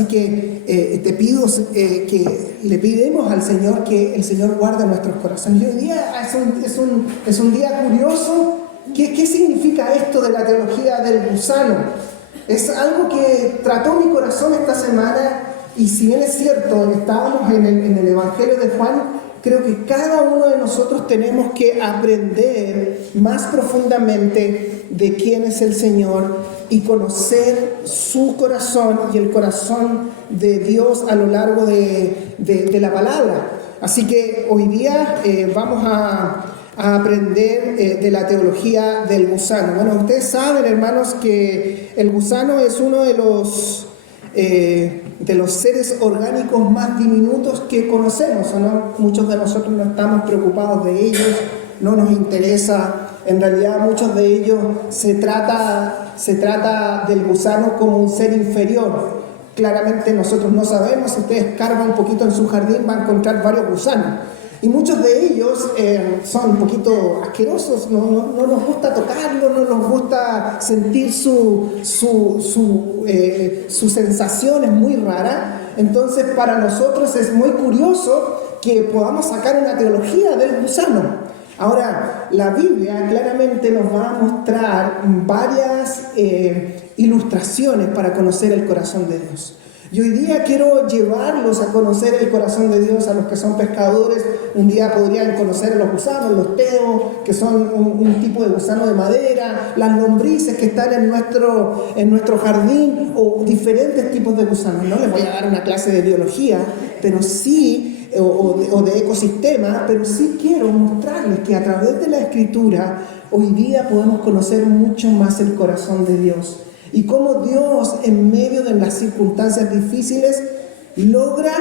Así que te pido que le pidamos al Señor que el Señor guarde nuestros corazones. Y hoy día es un día curioso. ¿Qué significa esto de la teología del gusano? Es algo que trató mi corazón esta semana, y si bien es cierto, estábamos en el Evangelio de Juan, creo que cada uno de nosotros tenemos que aprender más profundamente de quién es el Señor y conocer su corazón y el corazón de Dios a lo largo de la palabra. Así que hoy día vamos a aprender de la teología del gusano. Bueno, ustedes saben, hermanos, que el gusano es uno de los seres orgánicos más diminutos que conocemos, ¿o no? Muchos de nosotros no estamos preocupados de ellos, no nos interesa. En realidad, muchos de ellos se trata del gusano como un ser inferior. Claramente nosotros no sabemos. Si ustedes escarban un poquito en su jardín, van a encontrar varios gusanos. Y muchos de ellos son un poquito asquerosos, no nos gusta tocarlos, no nos gusta sentir su sensación, es muy rara. Entonces, para nosotros es muy curioso que podamos sacar una teología del gusano. Ahora, la Biblia claramente nos va a mostrar varias ilustraciones para conocer el corazón de Dios. Y hoy día quiero llevarlos a conocer el corazón de Dios. A los que son pescadores, un día podrían conocer los gusanos, los teos, que son un tipo de gusano de madera, las lombrices que están en nuestro jardín, o diferentes tipos de gusanos. No les voy a dar una clase de biología, pero sí, o de ecosistema, pero sí quiero mostrarles que a través de la Escritura hoy día podemos conocer mucho más el corazón de Dios. Y cómo Dios, en medio de las circunstancias difíciles, logra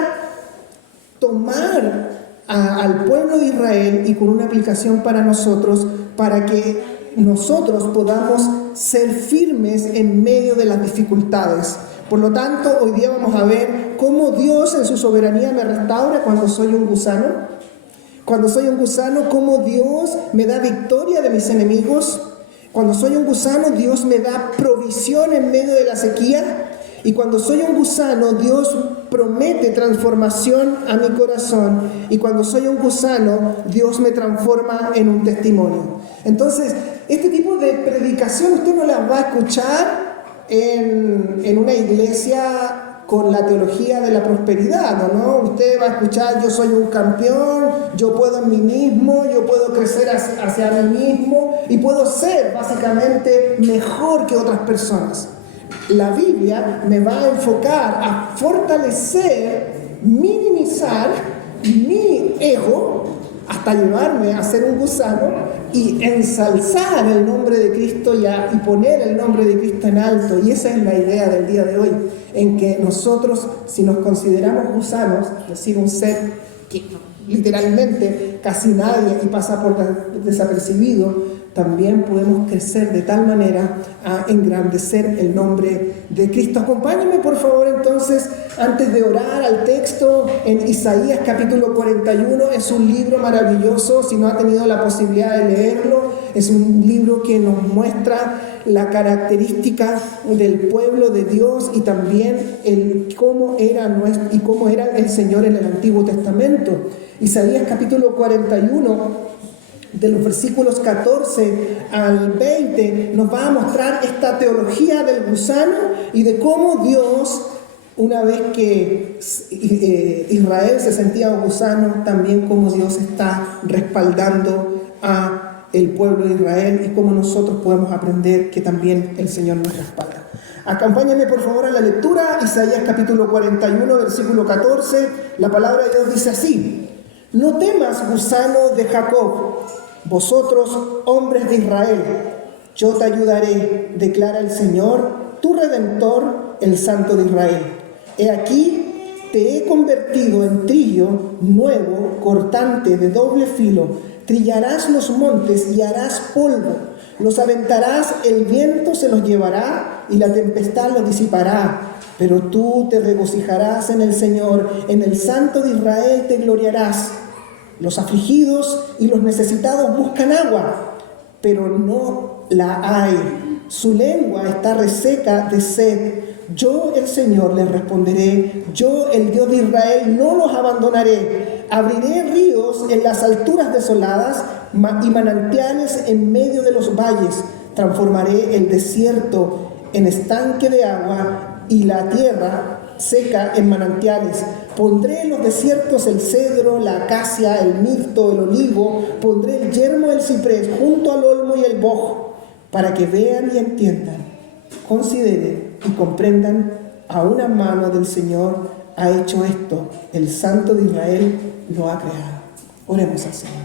tomar al pueblo de Israel, y con una aplicación para nosotros, para que nosotros podamos ser firmes en medio de las dificultades. Por lo tanto, hoy día vamos a ver cómo Dios en su soberanía me restaura cuando soy un gusano. Cuando soy un gusano, cómo Dios me da victoria de mis enemigos. Cuando soy un gusano, Dios me da provisión en medio de la sequía. Y cuando soy un gusano, Dios promete transformación a mi corazón. Y cuando soy un gusano, Dios me transforma en un testimonio. Entonces, este tipo de predicación usted no la va a escuchar en una iglesia con la teología de la prosperidad, ¿no? Usted va a escuchar: yo soy un campeón, yo puedo en mí mismo, yo puedo crecer hacia mí mismo y puedo ser básicamente mejor que otras personas. La Biblia me va a enfocar a fortalecer, minimizar mi ego hasta llevarme a ser un gusano y ensalzar el nombre de Cristo y poner el nombre de Cristo en alto. Y esa es la idea del día de hoy, en que nosotros, si nos consideramos gusanos, es decir, un ser que literalmente casi nadie y pasa por desapercibido, también podemos crecer de tal manera a engrandecer el nombre de Cristo. Acompáñenme, por favor, entonces, antes de orar, al texto en Isaías capítulo 41. Es un libro maravilloso. Si no ha tenido la posibilidad de leerlo, es un libro que nos muestra la característica del pueblo de Dios y también cómo era el Señor en el Antiguo Testamento. Isaías capítulo 41, de los versículos 14 al 20, nos va a mostrar esta teología del gusano y de cómo Dios, una vez que Israel se sentía un gusano, también cómo Dios está respaldando a el pueblo de Israel y cómo nosotros podemos aprender que también el Señor nos respalda. Acompáñenme, por favor, a la lectura. Isaías capítulo 41, versículo 14. La palabra de Dios dice así: no temas, gusano de Jacob, vosotros, hombres de Israel, yo te ayudaré, declara el Señor, tu Redentor, el Santo de Israel. He aquí, te he convertido en trillo nuevo, cortante, de doble filo. Trillarás los montes y harás polvo. Los aventarás, el viento se los llevará y la tempestad los disipará. Pero tú te regocijarás en el Señor, en el Santo de Israel te gloriarás. Los afligidos y los necesitados buscan agua, pero no la hay. Su lengua está reseca de sed. Yo, el Señor, les responderé. Yo, el Dios de Israel, no los abandonaré. Abriré ríos en las alturas desoladas y manantiales en medio de los valles. Transformaré el desierto en estanque de agua y la tierra seca en manantiales. Pondré en los desiertos el cedro, la acacia, el mirto, el olivo. Pondré el yermo del ciprés junto al olmo y el boj, para que vean y entiendan, consideren y comprendan. A una mano del Señor ha hecho esto. El Santo de Israel lo ha creado. Oremos al Señor.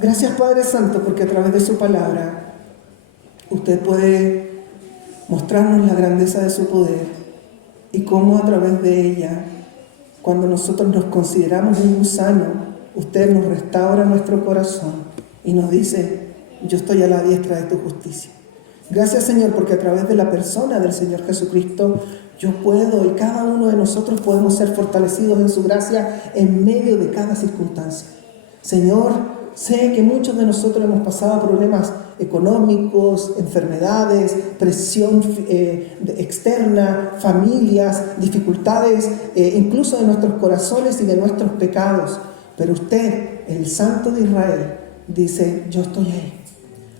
Gracias, Padre Santo, porque a través de su palabra usted puede mostrarnos la grandeza de su poder y cómo a través de ella, cuando nosotros nos consideramos un gusano, usted nos restaura nuestro corazón y nos dice: yo estoy a la diestra de tu justicia. Gracias, Señor, porque a través de la persona del Señor Jesucristo yo puedo y cada uno de nosotros podemos ser fortalecidos en su gracia en medio de cada circunstancia. Señor, sé que muchos de nosotros hemos pasado problemas económicos, enfermedades, presión externa, familias, dificultades, incluso de nuestros corazones y de nuestros pecados. Pero usted, el Santo de Israel, dice: yo estoy ahí.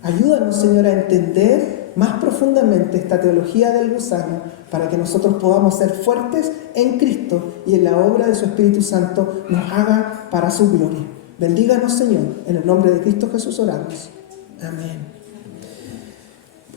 Ayúdanos, Señor, a entender más profundamente esta teología del gusano para que nosotros podamos ser fuertes en Cristo y en la obra de su Espíritu Santo nos haga para su gloria. Bendíganos, Señor, en el nombre de Cristo Jesús oramos. Amén.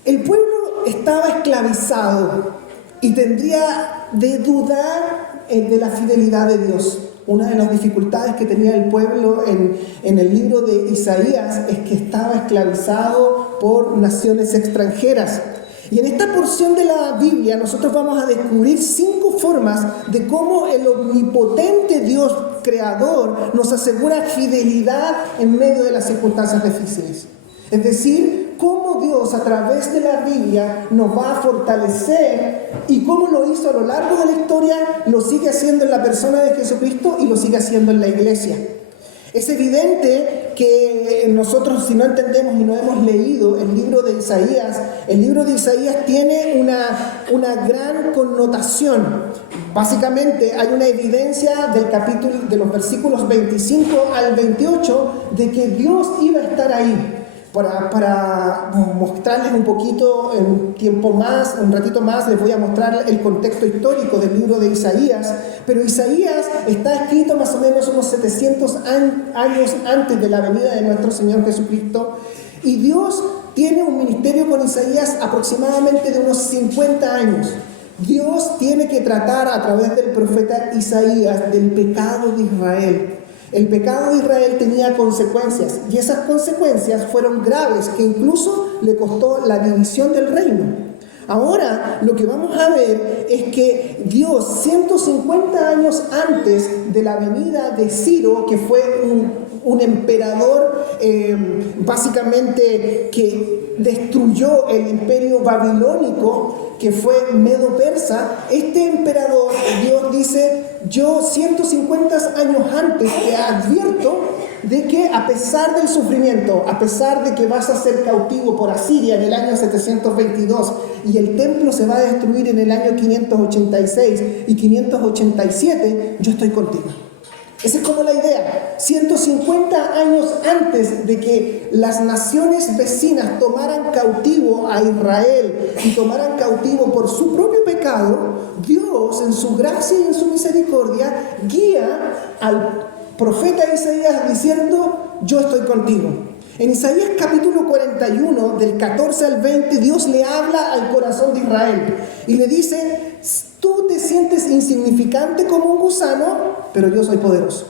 El pueblo estaba esclavizado y tendría de dudar de la fidelidad de Dios. Una de las dificultades que tenía el pueblo en el libro de Isaías es que estaba esclavizado por naciones extranjeras. Y en esta porción de la Biblia nosotros vamos a descubrir 5 formas de cómo el omnipotente Dios creador nos asegura fidelidad en medio de las circunstancias difíciles. Es decir, cómo Dios a través de la Biblia nos va a fortalecer y cómo lo hizo a lo largo de la historia, lo sigue haciendo en la persona de Jesucristo y lo sigue haciendo en la iglesia. Es evidente que nosotros, si no entendemos y no hemos leído el libro de Isaías tiene una gran connotación. Básicamente hay una evidencia del capítulo, de los versículos 25 al 28, de que Dios iba a estar ahí. Para mostrarles un poquito, en un ratito más, les voy a mostrar el contexto histórico del libro de Isaías. Pero Isaías está escrito más o menos unos 700 años antes de la venida de nuestro Señor Jesucristo. Y Dios tiene un ministerio con Isaías aproximadamente de unos 50 años. Dios tiene que tratar a través del profeta Isaías del pecado de Israel. El pecado de Israel tenía consecuencias, y esas consecuencias fueron graves, que incluso le costó la división del reino. Ahora lo que vamos a ver es que Dios, 150 años antes de la venida de Ciro, que fue un emperador básicamente que destruyó el imperio babilónico, que fue medo-persa, este emperador, Dios dice: yo 150 años antes te advierto de que a pesar del sufrimiento, a pesar de que vas a ser cautivo por Asiria en el año 722 y el templo se va a destruir en el año 586 y 587, yo estoy contigo. Esa es como la idea. 150 años antes de que las naciones vecinas tomaran cautivo a Israel y tomaran cautivo por su propio pecado, Dios en su gracia y en su misericordia guía al profeta Isaías diciendo: yo estoy contigo. En Isaías capítulo 41, del 14 al 20, Dios le habla al corazón de Israel y le dice: tú te sientes insignificante como un gusano, pero yo soy poderoso.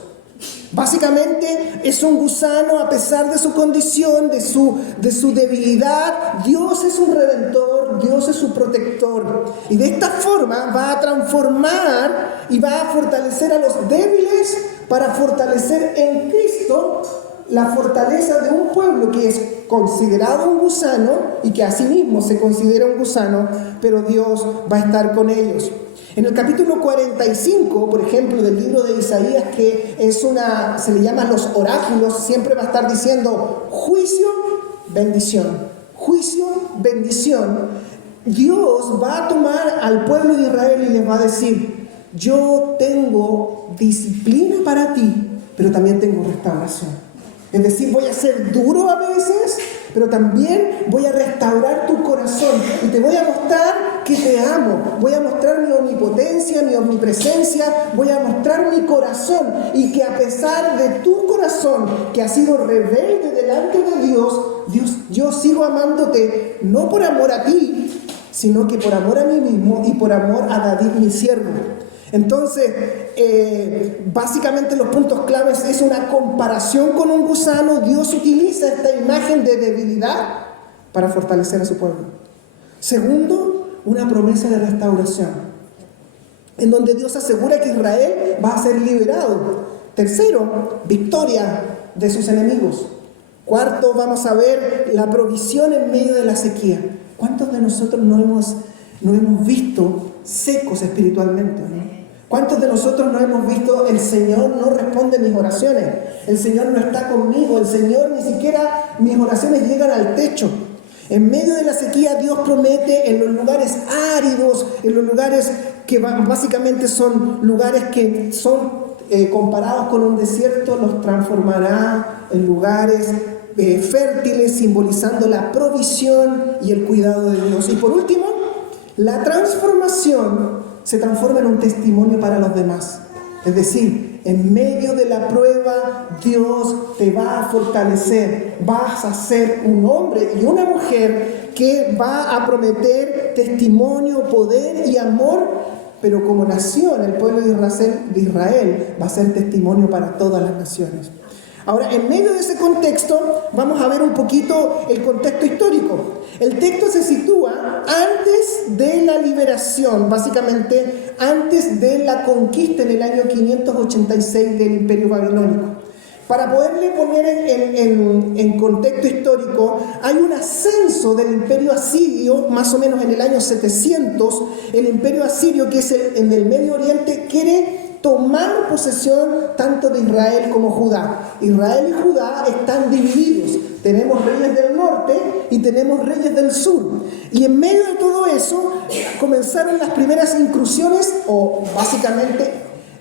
Básicamente es un gusano a pesar de su condición, de su debilidad. Dios es un redentor, Dios es su protector. Y de esta forma va a transformar y va a fortalecer a los débiles para fortalecer en Cristo la fortaleza de un pueblo que es considerado un gusano y que asimismo se considera un gusano, pero Dios va a estar con ellos. En el capítulo 45, por ejemplo, del libro de Isaías, que se le llaman los oráculos, siempre va a estar diciendo juicio, bendición. Juicio, bendición. Dios va a tomar al pueblo de Israel y les va a decir: yo tengo disciplina para ti, pero también tengo restauración. Es decir, voy a ser duro a veces, pero también voy a restaurar tu corazón y te voy a mostrar que te amo. Voy a mostrar mi omnipotencia, mi omnipresencia, voy a mostrar mi corazón, y que a pesar de tu corazón que ha sido rebelde delante de Dios, yo sigo amándote, no por amor a ti, sino que por amor a mí mismo y por amor a David, mi siervo. Entonces, básicamente los puntos claves es una comparación con un gusano. Dios utiliza esta imagen de debilidad para fortalecer a su pueblo. Segundo, una promesa de restauración, en donde Dios asegura que Israel va a ser liberado. Tercero, victoria de sus enemigos. Cuarto, vamos a ver la provisión en medio de la sequía. ¿Cuántos de nosotros no hemos visto secos espiritualmente, ¿no? ¿Cuántos de nosotros no hemos visto: el Señor no responde mis oraciones, el Señor no está conmigo, el Señor ni siquiera mis oraciones llegan al techo? En medio de la sequía, Dios promete en los lugares áridos, en los lugares que básicamente son lugares que son comparados con un desierto, los transformará en lugares fértiles, simbolizando la provisión y el cuidado de Dios. Y por último, la transformación se transforma en un testimonio para los demás. Es decir, en medio de la prueba, Dios te va a fortalecer. Vas a ser un hombre y una mujer que va a prometer testimonio, poder y amor, pero como nación, el pueblo de Israel va a ser testimonio para todas las naciones. Ahora, en medio de ese contexto, vamos a ver un poquito el contexto histórico. El texto se sitúa antes de la liberación, básicamente antes de la conquista en el año 586 del Imperio Babilónico. Para poderle poner en contexto histórico, hay un ascenso del Imperio Asirio, más o menos en el año 700. El Imperio Asirio, que es en el Medio Oriente, quiere tomar posesión tanto de Israel como Judá. Israel y Judá están divididos. Tenemos reyes del norte y tenemos reyes del sur. Y en medio de todo eso comenzaron las primeras incursiones, o básicamente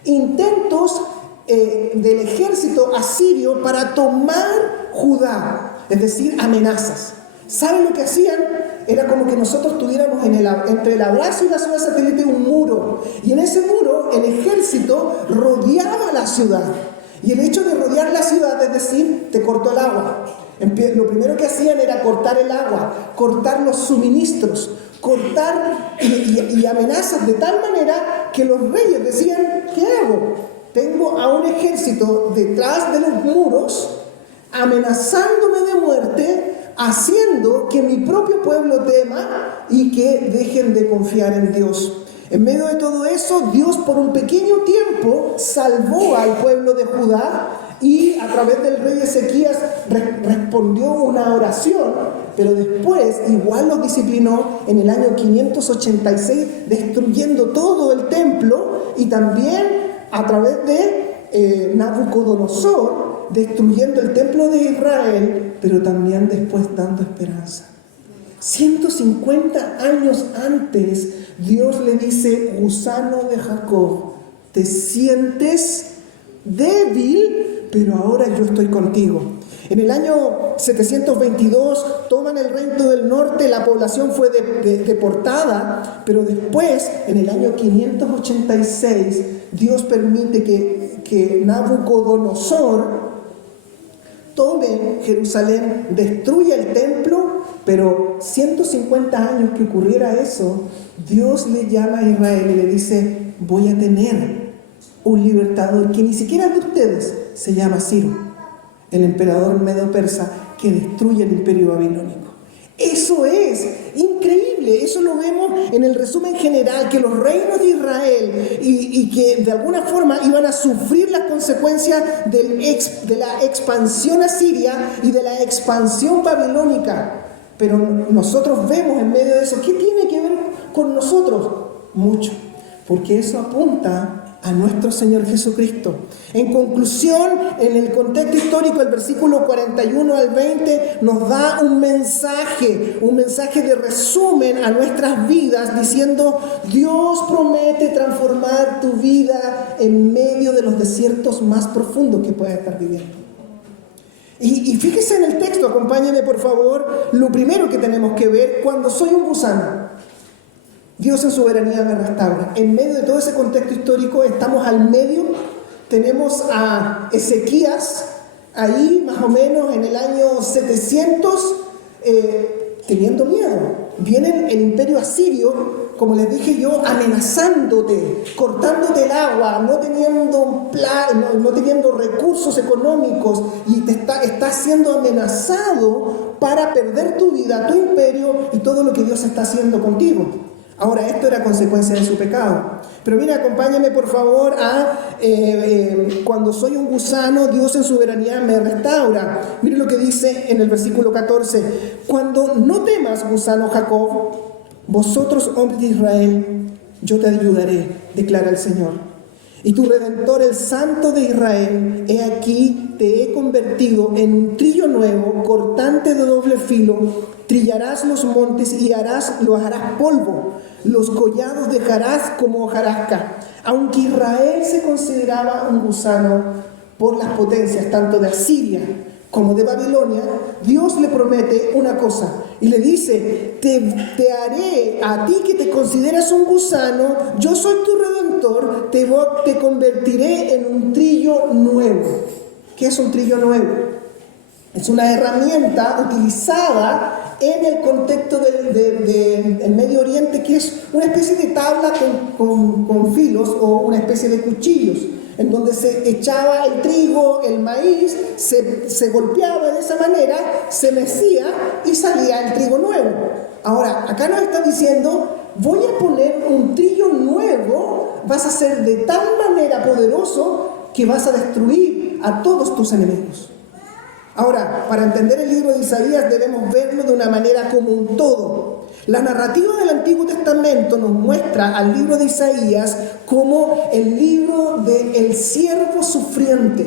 intentos del ejército asirio para tomar Judá, es decir, amenazas. ¿Saben lo que hacían? Era como que nosotros tuviéramos entre el abrazo y la ciudad satélite un muro, y en ese muro el ejército rodeaba la ciudad. Y el hecho de rodear la ciudad, es decir, te cortó el agua. Lo primero que hacían era cortar el agua, cortar los suministros, cortar y amenazas, de tal manera que los reyes decían: ¿qué hago? Tengo a un ejército detrás de los muros amenazándome de muerte, haciendo que mi propio pueblo tema y que dejen de confiar en Dios. En medio de todo eso, Dios por un pequeño tiempo salvó al pueblo de Judá, y a través del rey Ezequías respondió una oración, pero después igual los disciplinó en el año 586, destruyendo todo el templo, y también a través de Nabucodonosor, destruyendo el templo de Israel, pero también después dando esperanza. 150 años antes, Dios le dice: gusano de Jacob, te sientes débil, pero ahora yo estoy contigo. En el año 722 toman el reino del norte, la población fue deportada, pero después, en el año 586, Dios permite que Nabucodonosor tome Jerusalén, destruya el templo, pero 150 años que ocurriera eso, Dios le llama a Israel y le dice: voy a tener un libertador que ni siquiera es de ustedes, se llama Ciro, el emperador medo-persa que destruye el imperio babilónico. Eso es increíble, eso lo vemos en el resumen general, que los reinos de Israel y que de alguna forma iban a sufrir las consecuencias de la expansión asiria y de la expansión babilónica. Pero nosotros vemos en medio de eso, ¿qué tiene que ver con nosotros? Mucho, porque eso apunta a nuestro Señor Jesucristo. En conclusión, en el contexto histórico, el versículo 41 al 20 nos da un mensaje de resumen a nuestras vidas, diciendo: Dios promete transformar tu vida en medio de los desiertos más profundos que puedas estar viviendo. Y fíjese en el texto, acompáñenme por favor, lo primero que tenemos que ver: cuando soy un gusano, Dios en soberanía me restaura. En medio de todo ese contexto histórico, estamos al medio, tenemos a Ezequías ahí más o menos en el año 700, teniendo miedo. Viene el imperio asirio, como les dije yo, amenazándote, cortándote el agua, no teniendo no teniendo recursos económicos, y te está siendo amenazado para perder tu vida, tu imperio y todo lo que Dios está haciendo contigo. Ahora, esto era consecuencia de su pecado. Pero mira, acompáñame por favor a cuando soy un gusano, Dios en soberanía me restaura. Mire lo que dice en el versículo 14: cuando no temas, gusano Jacob, vosotros, hombres de Israel, yo te ayudaré, declara el Señor. Y tu Redentor, el Santo de Israel, he aquí te he convertido en un trillo nuevo, cortante de doble filo. Trillarás los montes y los harás polvo. Los collados dejarás como hojarasca. Aunque Israel se consideraba un gusano por las potencias tanto de Asiria como de Babilonia, Dios le promete una cosa y le dice: te haré a ti que te consideras un gusano, yo soy tu Redentor, te convertiré en un trillo nuevo. ¿Qué es un trillo nuevo? Es una herramienta utilizada en el contexto del Medio Oriente, que es una especie de tabla con filos o una especie de cuchillos, en donde se echaba el trigo, el maíz, se golpeaba de esa manera, se mecía y salía el trigo nuevo. Ahora, acá nos está diciendo: voy a poner un trillo nuevo, vas a ser de tal manera poderoso que vas a destruir a todos tus enemigos. Ahora, para entender el libro de Isaías debemos verlo de una manera como un todo. La narrativa del Antiguo Testamento nos muestra al libro de Isaías como el libro del siervo sufriente.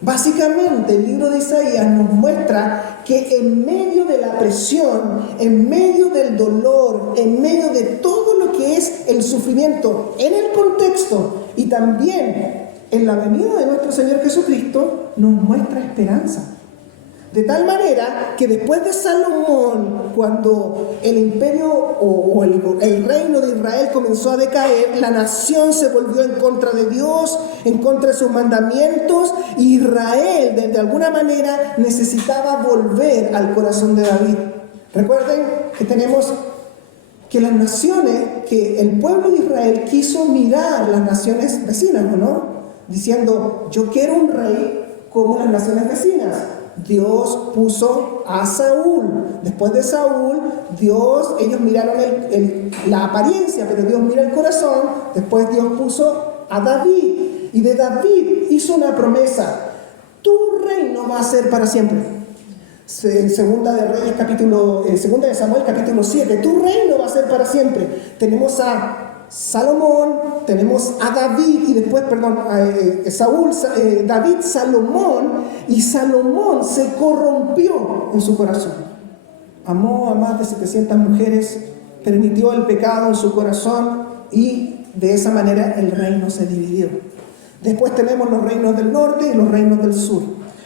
Básicamente, el libro de Isaías nos muestra que en medio de la presión, en medio del dolor, en medio de todo lo que es el sufrimiento en el contexto y también en la venida de nuestro Señor Jesucristo, nos muestra esperanza. De tal manera que después de Salomón, cuando el imperio o el reino de Israel comenzó a decaer, la nación se volvió en contra de Dios, en contra de sus mandamientos, y Israel de alguna manera necesitaba volver al corazón de David. Recuerden que tenemos que las naciones, que el pueblo de Israel quiso mirar las naciones vecinas, ¿no? Diciendo: yo quiero un rey como las naciones vecinas. Dios puso a Saúl. Después de Saúl, ellos miraron la apariencia, pero Dios mira el corazón. Después Dios puso a David, y de David hizo una promesa: tu reino va a ser para siempre. En Segunda de Samuel capítulo 7, tu reino va a ser para siempre. Tenemos a Salomón, tenemos a David, y después, David, Salomón, y Salomón se corrompió en su corazón. Amó a más de 700 mujeres, permitió el pecado en su corazón, y de esa manera el reino se dividió. Después tenemos los reinos del norte y los reinos del sur.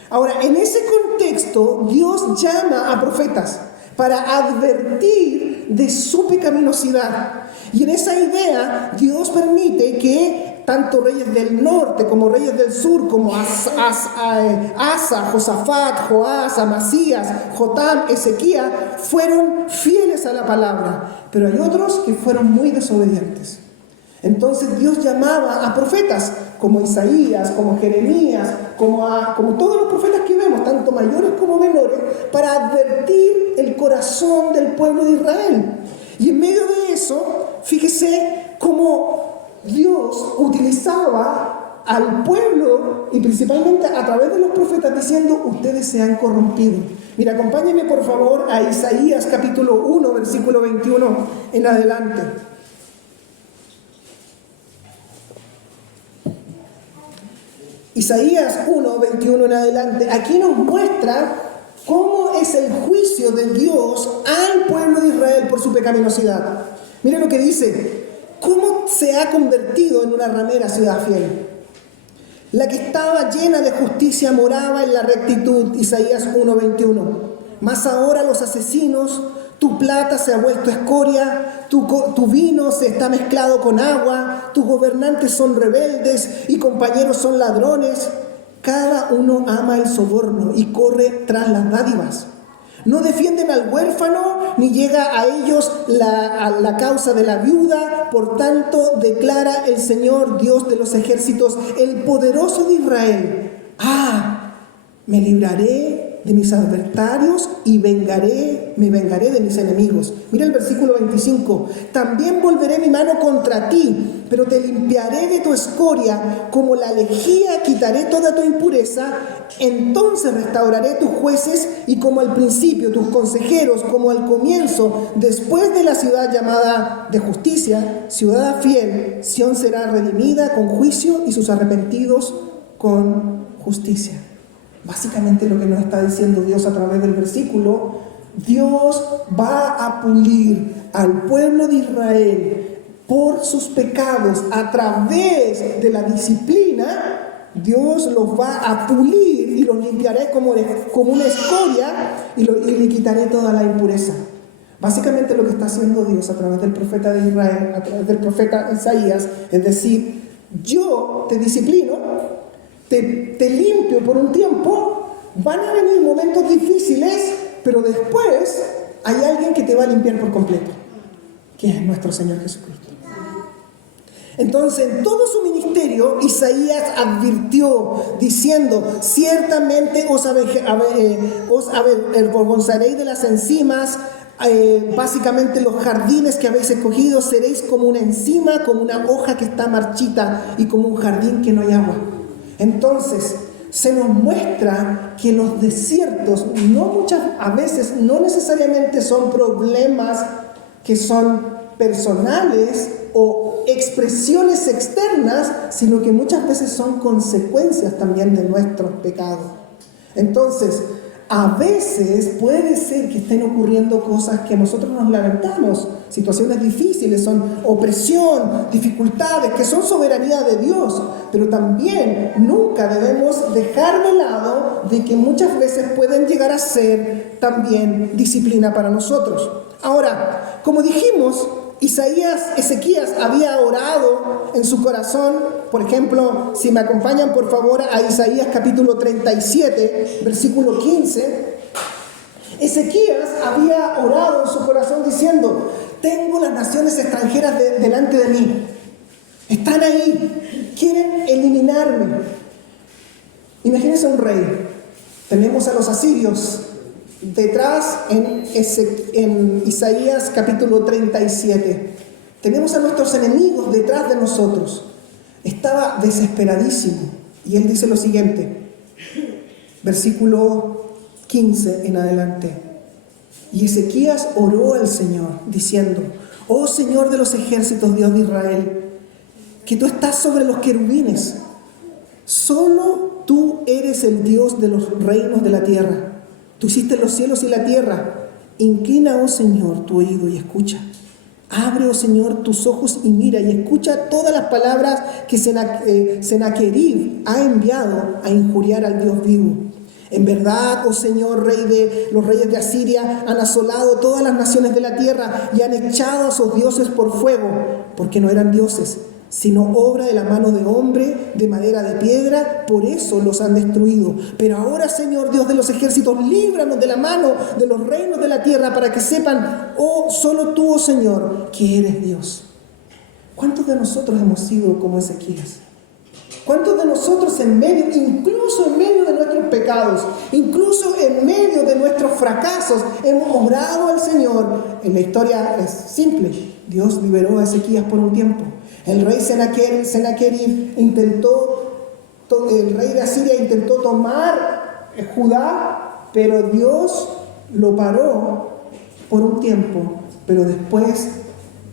Ahora, en ese contexto, Dios llama a profetas para advertir de su pecaminosidad. Y en esa idea, Dios permite que tanto reyes del norte como reyes del sur, como Asa, Josafat, Joás, Amasías, Jotam, Ezequías, fueron fieles a la palabra. Pero hay otros que fueron muy desobedientes. Entonces Dios llamaba a profetas como Isaías, como Jeremías, como todos los profetas que vemos, tanto mayores como menores, para advertir el corazón del pueblo de Israel. Y en medio de eso, fíjese cómo Dios utilizaba al pueblo, y principalmente a través de los profetas, diciendo: ustedes se han corrompido. Mira, acompáñenme por favor a Isaías capítulo 1, versículo 21 en adelante. Isaías 1, 21 en adelante, aquí nos muestra cómo es el juicio de Dios al pueblo de Israel por su pecaminosidad. Miren lo que dice: cómo se ha convertido en una ramera ciudad fiel. La que estaba llena de justicia moraba en la rectitud. Isaías 1, 21. Mas ahora los asesinos, tu plata se ha vuelto escoria, tu vino se está mezclado con agua, tus gobernantes son rebeldes y compañeros son ladrones. Cada uno ama el soborno y corre tras las dádivas. No defienden al huérfano, ni llega a ellos la causa de la viuda. Por tanto, declara el Señor, Dios de los ejércitos, el poderoso de Israel: me libraré de mis adversarios y me vengaré de mis enemigos. Mira el versículo 25. También volveré mi mano contra ti, pero te limpiaré de tu escoria, como la lejía quitaré toda tu impureza. Entonces restauraré tus jueces, y como al principio tus consejeros, como al comienzo, después de la ciudad llamada de justicia, ciudad fiel. Sión será redimida con juicio y sus arrepentidos con justicia. Básicamente lo que nos está diciendo Dios a través del versículo: Dios va a pulir al pueblo de Israel por sus pecados a través de la disciplina. Dios los va a pulir y los limpiaré como una escoria y le quitaré toda la impureza. Básicamente lo que está haciendo Dios a través del profeta de Israel, a través del profeta Isaías, es decir: yo te disciplino, te limpio por un tiempo, van a venir momentos difíciles, pero después hay alguien que te va a limpiar por completo, que es nuestro Señor Jesucristo. Entonces, en todo su ministerio, Isaías advirtió diciendo: ciertamente os avergonzaréis de las encimas. Básicamente los jardines que habéis escogido, seréis como una encima, como una hoja que está marchita, y como un jardín que no hay agua. Entonces se nos muestra que los desiertos a veces no necesariamente son problemas que son personales o expresiones externas, sino que muchas veces son consecuencias también de nuestros pecados. Entonces, a veces puede ser que estén ocurriendo cosas que nosotros nos lamentamos, situaciones difíciles, son opresión, dificultades, que son soberanía de Dios, pero también nunca debemos dejar de lado de que muchas veces pueden llegar a ser también disciplina para nosotros. Ahora, como dijimos, Ezequías había orado en su corazón. Por ejemplo, si me acompañan por favor a Isaías capítulo 37, versículo 15. Ezequías había orado en su corazón diciendo: tengo las naciones extranjeras delante de mí. Están ahí, quieren eliminarme. Imagínense un rey. Tenemos a los asirios detrás en Isaías capítulo 37. Tenemos a nuestros enemigos detrás de nosotros. Estaba desesperadísimo. Y él dice lo siguiente, versículo 15 en adelante. Y Ezequías oró al Señor, diciendo: oh Señor de los ejércitos, Dios de Israel, que tú estás sobre los querubines. Solo tú eres el Dios de los reinos de la tierra. Tú hiciste los cielos y la tierra. Inclina, oh Señor, tu oído y escucha. Abre, oh Señor, tus ojos y mira y escucha todas las palabras que Sennacherib ha enviado a injuriar al Dios vivo. En verdad, oh Señor, rey de los reyes de Asiria, han asolado todas las naciones de la tierra y han echado a sus dioses por fuego, porque no eran dioses, sino obra de la mano de hombre, de madera, de piedra. Por eso los han destruido. Pero ahora, Señor Dios de los ejércitos, líbranos de la mano de los reinos de la tierra, para que sepan, solo tú, oh Señor, que eres Dios. ¿Cuántos de nosotros hemos sido como Ezequías? ¿Cuántos de nosotros incluso en medio de nuestros pecados, incluso en medio de nuestros fracasos, hemos orado al Señor? En la historia es simple. Dios liberó a Ezequías por un tiempo. El rey Sennacherib el rey de Asiria intentó tomar Judá, pero Dios lo paró por un tiempo. Pero después,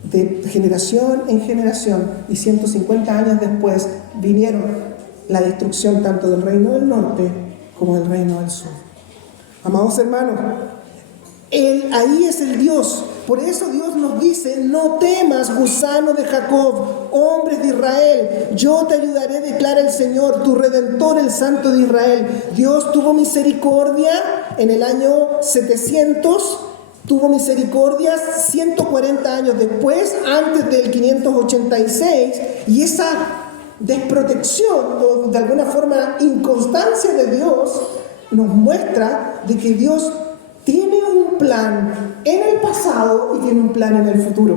de generación en generación, y 150 años después, vinieron la destrucción tanto del reino del norte como del reino del sur. Amados hermanos, ahí es el Dios. Por eso Dios nos dice: no temas, gusano de Jacob, hombres de Israel, yo te ayudaré, declara el Señor, tu Redentor, el Santo de Israel. Dios tuvo misericordia en el año 700, tuvo misericordia 140 años después, antes del 586, y esa desprotección, o de alguna forma inconstancia de Dios, nos muestra de que Dios tiene un plan en el pasado y tiene un plan en el futuro.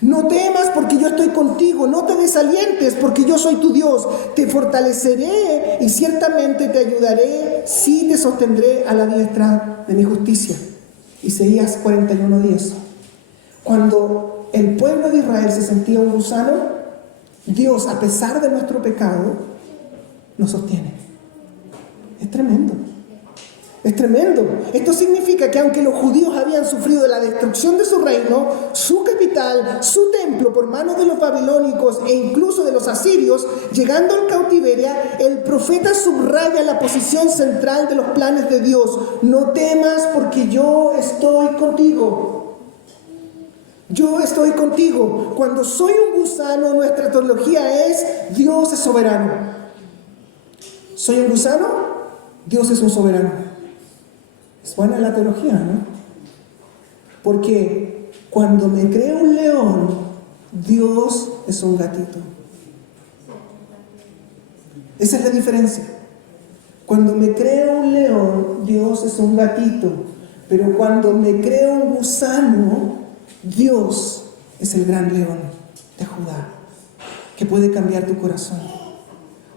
No temas porque yo estoy contigo, no te desalientes porque yo soy tu Dios, te fortaleceré y ciertamente te ayudaré, sí te sostendré a la diestra de mi justicia. Isaías 41:10. Cuando el pueblo de Israel se sentía un gusano, Dios, a pesar de nuestro pecado, nos sostiene. Es tremendo. Es tremendo. Esto significa que aunque los judíos habían sufrido la destrucción de su reino, su capital, su templo por manos de los babilónicos e incluso de los asirios, llegando al cautiverio, el profeta subraya la posición central de los planes de Dios. No temas porque yo estoy contigo. Yo estoy contigo. Cuando soy un gusano, nuestra teología es: Dios es soberano. ¿Soy un gusano? Dios es un soberano. Es buena la teología, ¿no? Porque cuando me creo un león, Dios es un gatito. Esa es la diferencia. Cuando me creo un león, Dios es un gatito. Pero cuando me creo un gusano, Dios es el gran león de Judá, que puede cambiar tu corazón.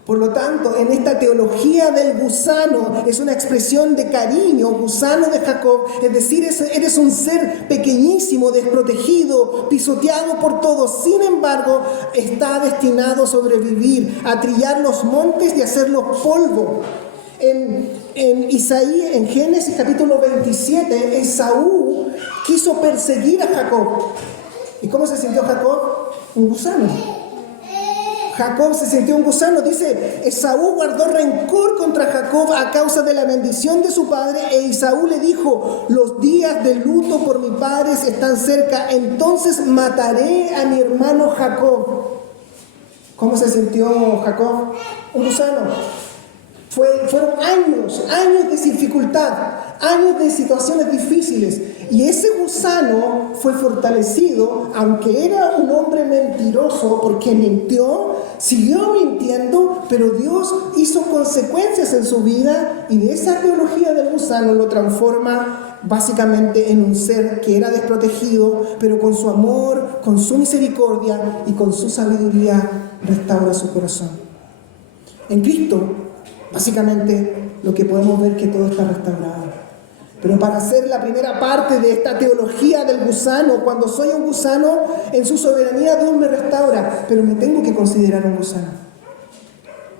Por lo tanto, en esta teología del gusano, es una expresión de cariño, gusano de Jacob, es decir, eres un ser pequeñísimo, desprotegido, pisoteado por todos. Sin embargo, está destinado a sobrevivir, a trillar los montes y a hacerlos polvo. En Isaías, en Génesis capítulo 27, Esaú quiso perseguir a Jacob. ¿Y cómo se sintió Jacob? Un gusano. Jacob se sintió un gusano. Dice: Esaú guardó rencor contra Jacob a causa de la bendición de su padre, e Esaú le dijo: los días de luto por mi padre están cerca, entonces mataré a mi hermano Jacob. ¿Cómo se sintió Jacob? Un gusano. Fueron años de dificultad, años de situaciones difíciles. Y ese gusano fue fortalecido, aunque era un hombre mentiroso, porque mintió, siguió mintiendo, pero Dios hizo consecuencias en su vida, y de esa teología del gusano lo transforma básicamente en un ser que era desprotegido, pero con su amor, con su misericordia y con su sabiduría restaura su corazón. En Cristo, básicamente, lo que podemos ver es que todo está restaurado. Pero para hacer la primera parte de esta teología del gusano, cuando soy un gusano, en su soberanía Dios me restaura, pero me tengo que considerar un gusano.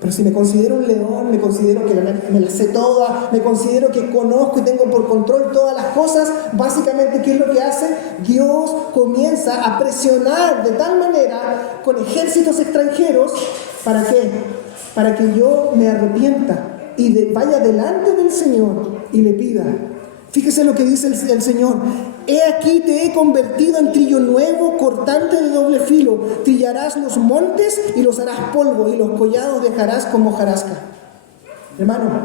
Pero si me considero un león, me considero que me la sé toda, me considero que conozco y tengo por control todas las cosas, básicamente, ¿qué es lo que hace? Dios comienza a presionar de tal manera con ejércitos extranjeros. ¿Para qué? Para que yo me arrepienta y vaya delante del Señor y le pida. Fíjese lo que dice el Señor: he aquí te he convertido en trillo nuevo, cortante de doble filo. Trillarás los montes y los harás polvo, y los collados dejarás como hojarasca. Hermano,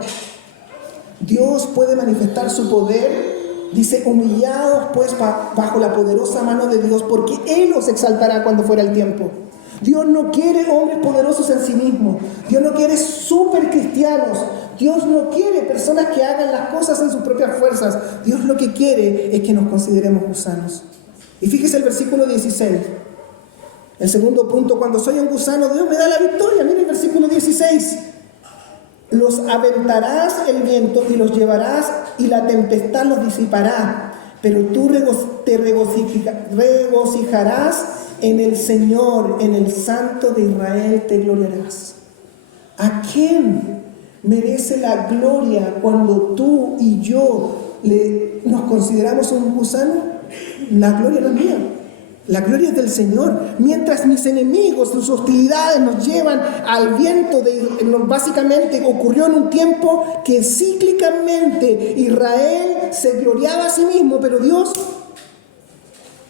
Dios puede manifestar su poder. Dice: humillados pues bajo la poderosa mano de Dios, porque Él os exaltará cuando fuera el tiempo. Dios no quiere hombres poderosos en sí mismos. Dios no quiere super cristianos. Dios no quiere personas que hagan las cosas en sus propias fuerzas. Dios lo que quiere es que nos consideremos gusanos. Y fíjese el versículo 16. El segundo punto: cuando soy un gusano, Dios me da la victoria. Mire el versículo 16. Los aventarás el viento y los llevarás, y la tempestad los disipará. Pero tú te regocijarás en el Señor, en el Santo de Israel te gloriarás. ¿A quién merece la gloria cuando tú y yo nos consideramos un gusano? La gloria no es mía, La gloria es del Señor. Mientras mis enemigos, sus hostilidades nos llevan al viento, básicamente ocurrió en un tiempo que cíclicamente Israel se gloriaba a sí mismo, pero Dios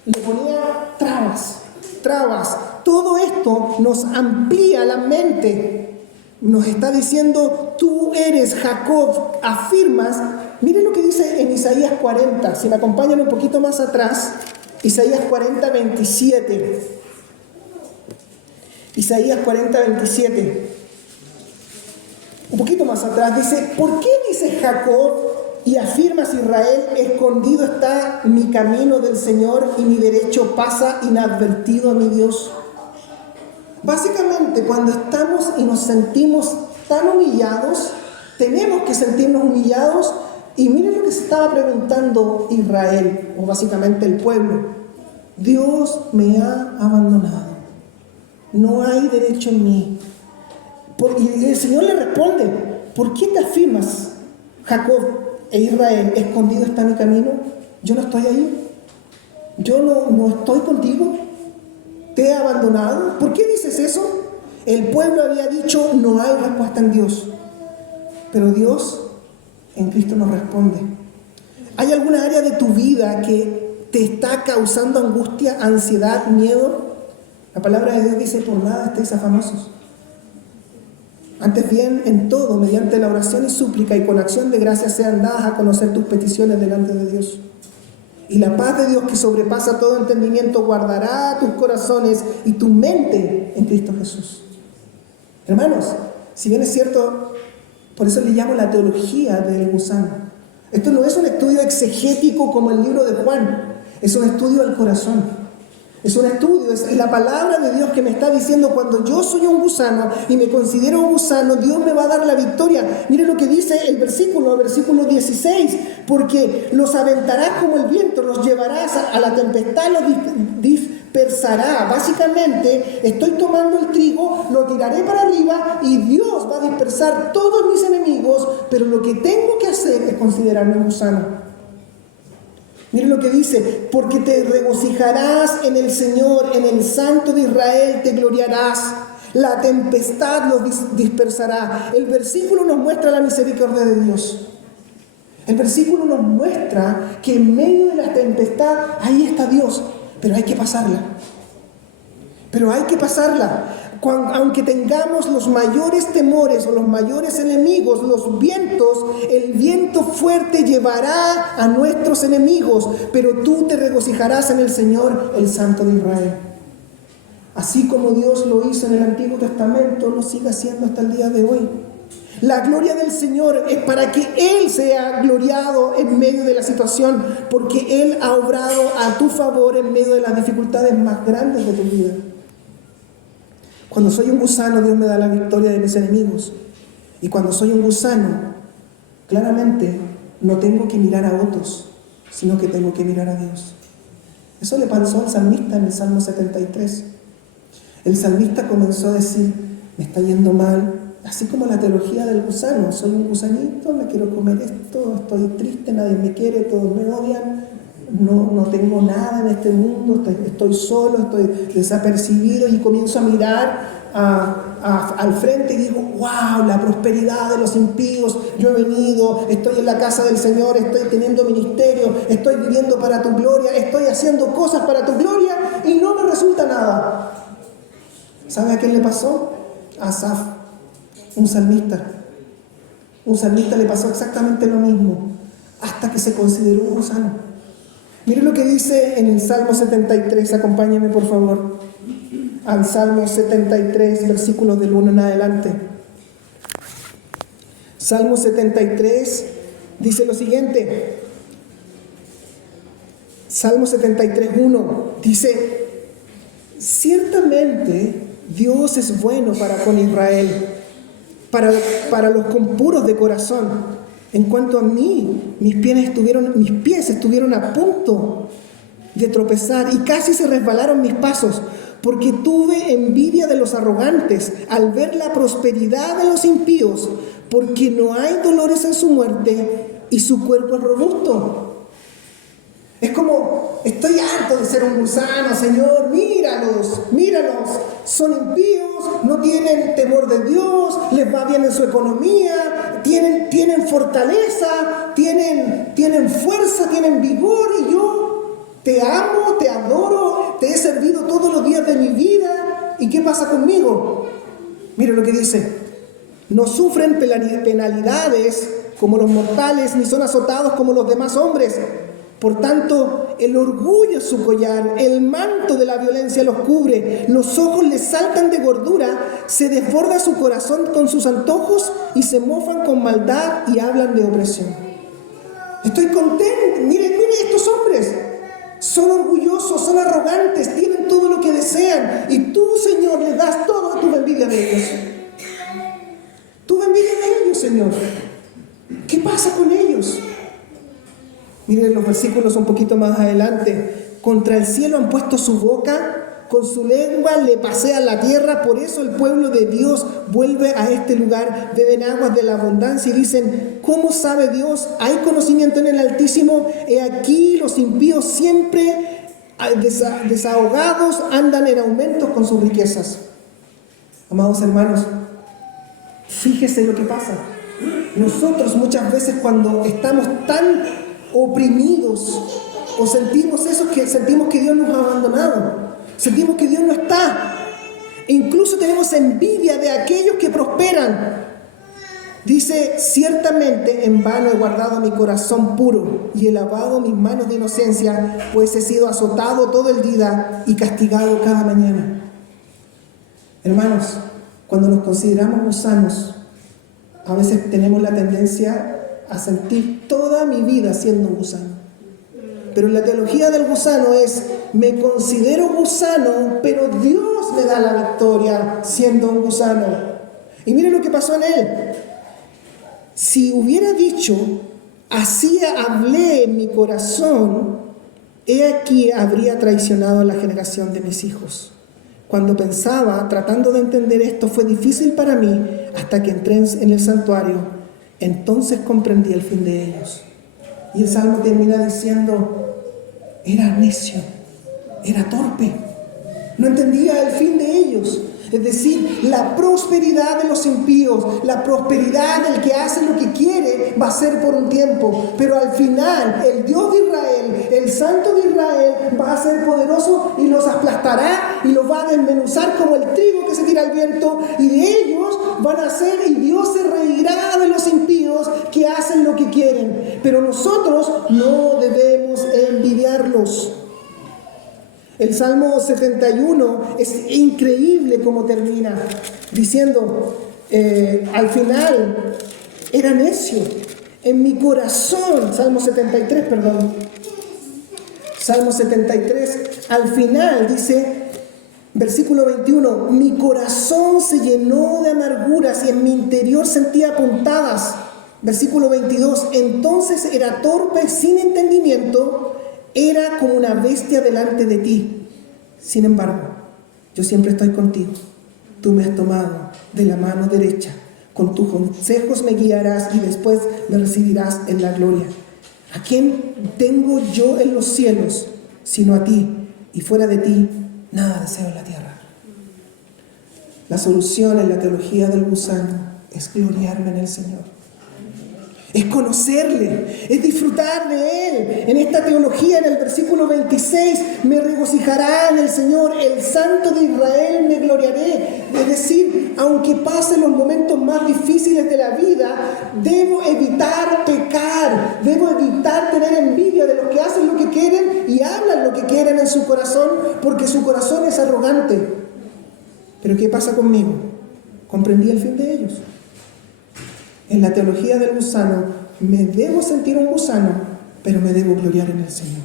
le ponía trabas. Todo esto nos amplía la mente. Nos está diciendo, tú eres Jacob, afirmas. Miren lo que dice en Isaías 40. Si me acompañan un poquito más atrás, Isaías 40, 27. Isaías 40, 27. Un poquito más atrás dice, ¿por qué dices Jacob y afirmas Israel, escondido está mi camino del Señor y mi derecho pasa inadvertido a mi Dios? Básicamente, cuando estamos y nos sentimos tan humillados, tenemos que sentirnos humillados. Y miren lo que se estaba preguntando Israel, o básicamente el pueblo. Dios me ha abandonado. No hay derecho en mí. Y el Señor le responde, ¿por qué te afirmas, Jacob e Israel, escondido está mi camino? Yo no estoy ahí. Yo no estoy contigo. ¿Te he abandonado? ¿Por qué dices eso? El pueblo había dicho, no hay respuesta en Dios. Pero Dios en Cristo nos responde. ¿Hay alguna área de tu vida que te está causando angustia, ansiedad, miedo? La palabra de Dios dice, por nada estéis afanosos. Antes bien, en todo, mediante la oración y súplica y con acción de gracias sean dadas a conocer tus peticiones delante de Dios. Y la paz de Dios que sobrepasa todo entendimiento guardará tus corazones y tu mente en Cristo Jesús. Hermanos, si bien es cierto, por eso le llamo la teología del gusano. Esto no es un estudio exegético como el libro de Juan, es un estudio del corazón. Es un estudio, es la palabra de Dios que me está diciendo, cuando yo soy un gusano y me considero un gusano, Dios me va a dar la victoria. Mire lo que dice el versículo 16, porque los aventarás como el viento, los llevarás a la tempestad, los dispersará. Básicamente, estoy tomando el trigo, lo tiraré para arriba y Dios va a dispersar todos mis enemigos, pero lo que tengo que hacer es considerarme un gusano. Miren lo que dice, porque te regocijarás en el Señor, en el Santo de Israel te gloriarás, la tempestad los dispersará. El versículo nos muestra la misericordia de Dios. El versículo nos muestra que en medio de la tempestad, ahí está Dios, pero hay que pasarla. Aunque tengamos los mayores temores o los mayores enemigos, los vientos, el viento fuerte llevará a nuestros enemigos, pero tú te regocijarás en el Señor, el Santo de Israel. Así como Dios lo hizo en el Antiguo Testamento, lo sigue haciendo hasta el día de hoy. La gloria del Señor es para que Él sea gloriado en medio de la situación, porque Él ha obrado a tu favor en medio de las dificultades más grandes de tu vida. Cuando soy un gusano, Dios me da la victoria de mis enemigos. Y cuando soy un gusano, claramente no tengo que mirar a otros, sino que tengo que mirar a Dios. Eso le pasó al salmista en el Salmo 73. El salmista comenzó a decir, me está yendo mal, así como la teología del gusano. Soy un gusanito, me quiero comer esto, estoy triste, nadie me quiere, todos me odian. No tengo nada en este mundo, estoy solo, estoy desapercibido, y comienzo a mirar al frente y digo, wow, la prosperidad de los impíos, yo he venido, estoy en la casa del Señor, estoy teniendo ministerio, estoy viviendo para tu gloria, estoy haciendo cosas para tu gloria y no me resulta nada. ¿Sabe a quién le pasó? A Asaf, un salmista. Un salmista le pasó exactamente lo mismo, hasta que se consideró un gusano. Mire lo que dice en el Salmo 73, acompáñenme por favor, al Salmo 73, versículos del 1 en adelante. Salmo 73 dice lo siguiente, Salmo 73, 1, dice, ciertamente Dios es bueno para con Israel, para los compuros de corazón. En cuanto a mí, mis pies estuvieron a punto de tropezar y casi se resbalaron mis pasos, porque tuve envidia de los arrogantes al ver la prosperidad de los impíos, porque no hay dolores en su muerte y su cuerpo es robusto. Es como, estoy harto de ser un gusano, Señor, míralos, son impíos, no tienen temor de Dios, les va bien en su economía, tienen fortaleza, tienen fuerza, tienen vigor, y yo te amo, te adoro, te he servido todos los días de mi vida, ¿y qué pasa conmigo? Mira lo que dice: no sufren penalidades como los mortales, ni son azotados como los demás hombres. Por tanto, el orgullo es su collar, el manto de la violencia los cubre, los ojos les saltan de gordura, se desborda su corazón con sus antojos y se mofan con maldad y hablan de opresión. Estoy contento, miren estos hombres, son orgullosos, son arrogantes, tienen todo lo que desean, y tú, Señor, les das todo, tu envidia de ellos. Tu envidia de ellos, Señor. ¿Qué pasa con ellos? Miren los versículos un poquito más adelante. Contra el cielo han puesto su boca, con su lengua le pasean la tierra. Por eso el pueblo de Dios vuelve a este lugar, beben aguas de la abundancia y dicen: ¿cómo sabe Dios? ¿Hay conocimiento en el Altísimo? He aquí los impíos siempre desahogados andan en aumentos con sus riquezas. Amados hermanos, fíjese lo que pasa. Nosotros muchas veces, cuando estamos tan oprimidos o sentimos que Dios nos ha abandonado, sentimos que Dios no está, e incluso tenemos envidia de aquellos que prosperan. Dice: ciertamente en vano he guardado mi corazón puro y he lavado mis manos de inocencia, pues he sido azotado todo el día y castigado cada mañana. Hermanos, cuando nos consideramos gusanos, a veces tenemos la tendencia a sentir toda mi vida siendo un gusano. Pero la teología del gusano es: me considero gusano, pero Dios me da la victoria siendo un gusano. Y miren lo que pasó en él. Si hubiera dicho: así hablé en mi corazón, he aquí habría traicionado a la generación de mis hijos. Cuando pensaba, tratando de entender esto, fue difícil para mí hasta que entré en el santuario. Entonces comprendí el fin de ellos. Y el Salmo termina diciendo: era necio, era torpe, no entendía el fin de ellos. Es decir, la prosperidad de los impíos, la prosperidad del que hace lo que quiere, va a ser por un tiempo. Pero al final, el Dios de Israel, el Santo de Israel, va a ser poderoso y los aplastará y los va a desmenuzar como el trigo que se tira al viento. Y de ellos van a ser, y Dios se reirá de los impíos que hacen lo que quieren. Pero nosotros no debemos envidiarlos. El Salmo 71 es increíble cómo termina, diciendo, al final, era necio. En mi corazón, Salmo 73, al final dice, versículo 21, mi corazón se llenó de amarguras y en mi interior sentía puntadas. Versículo 22, entonces era torpe, sin entendimiento, era como una bestia delante de ti. Sin embargo, yo siempre estoy contigo. Tú me has tomado de la mano derecha. Con tus consejos me guiarás y después me recibirás en la gloria. ¿A quién tengo yo en los cielos sino a ti? Y fuera de ti, nada deseo en la tierra. La solución en la teología del gusano es gloriarme en el Señor. Es conocerle, es disfrutar de Él. En esta teología, en el versículo 26, me regocijará en el Señor, el Santo de Israel me gloriaré. Es decir, aunque pasen los momentos más difíciles de la vida, debo evitar pecar, debo evitar tener envidia de los que hacen lo que quieren y hablan lo que quieren en su corazón, porque su corazón es arrogante. Pero ¿qué pasa conmigo? Comprendí el fin de ellos. En la teología del gusano, me debo sentir un gusano, pero me debo gloriar en el Señor.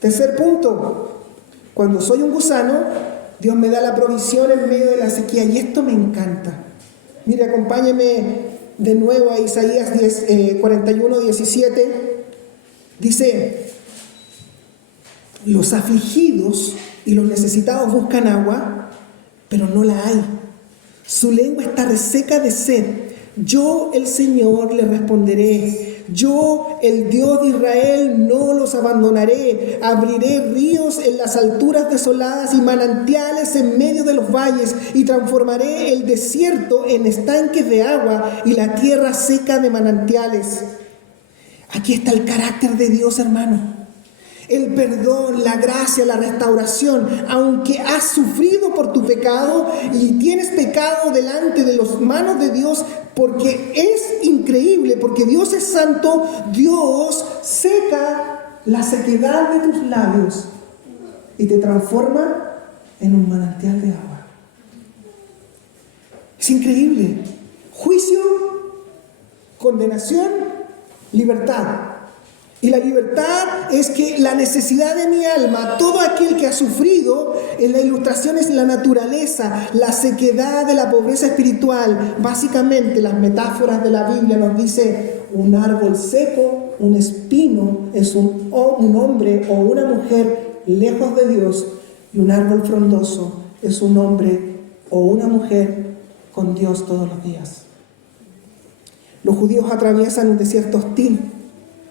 Tercer punto, cuando soy un gusano, Dios me da la provisión en medio de la sequía, y esto me encanta. Mire, acompáñeme de nuevo a Isaías 41, 17. Dice, los afligidos y los necesitados buscan agua, pero no la hay. Su lengua está reseca de sed. Yo, el Señor, le responderé. Yo, el Dios de Israel, no los abandonaré. Abriré ríos en las alturas desoladas y manantiales en medio de los valles, y transformaré el desierto en estanques de agua y la tierra seca de manantiales. Aquí está el carácter de Dios, hermano. El perdón, la gracia, la restauración. Aunque has sufrido por tu pecado y tienes pecado delante de las manos de Dios, porque es increíble, porque Dios es santo, Dios seca la sequedad de tus labios y te transforma en un manantial de agua. Es increíble. Juicio, condenación, libertad. Y la libertad es que la necesidad de mi alma, todo aquel que ha sufrido, en la ilustración es la naturaleza, la sequedad de la pobreza espiritual. Básicamente las metáforas de la Biblia nos dice un árbol seco, un espino, es un hombre o una mujer lejos de Dios, y un árbol frondoso es un hombre o una mujer con Dios todos los días. Los judíos atraviesan un desierto hostil.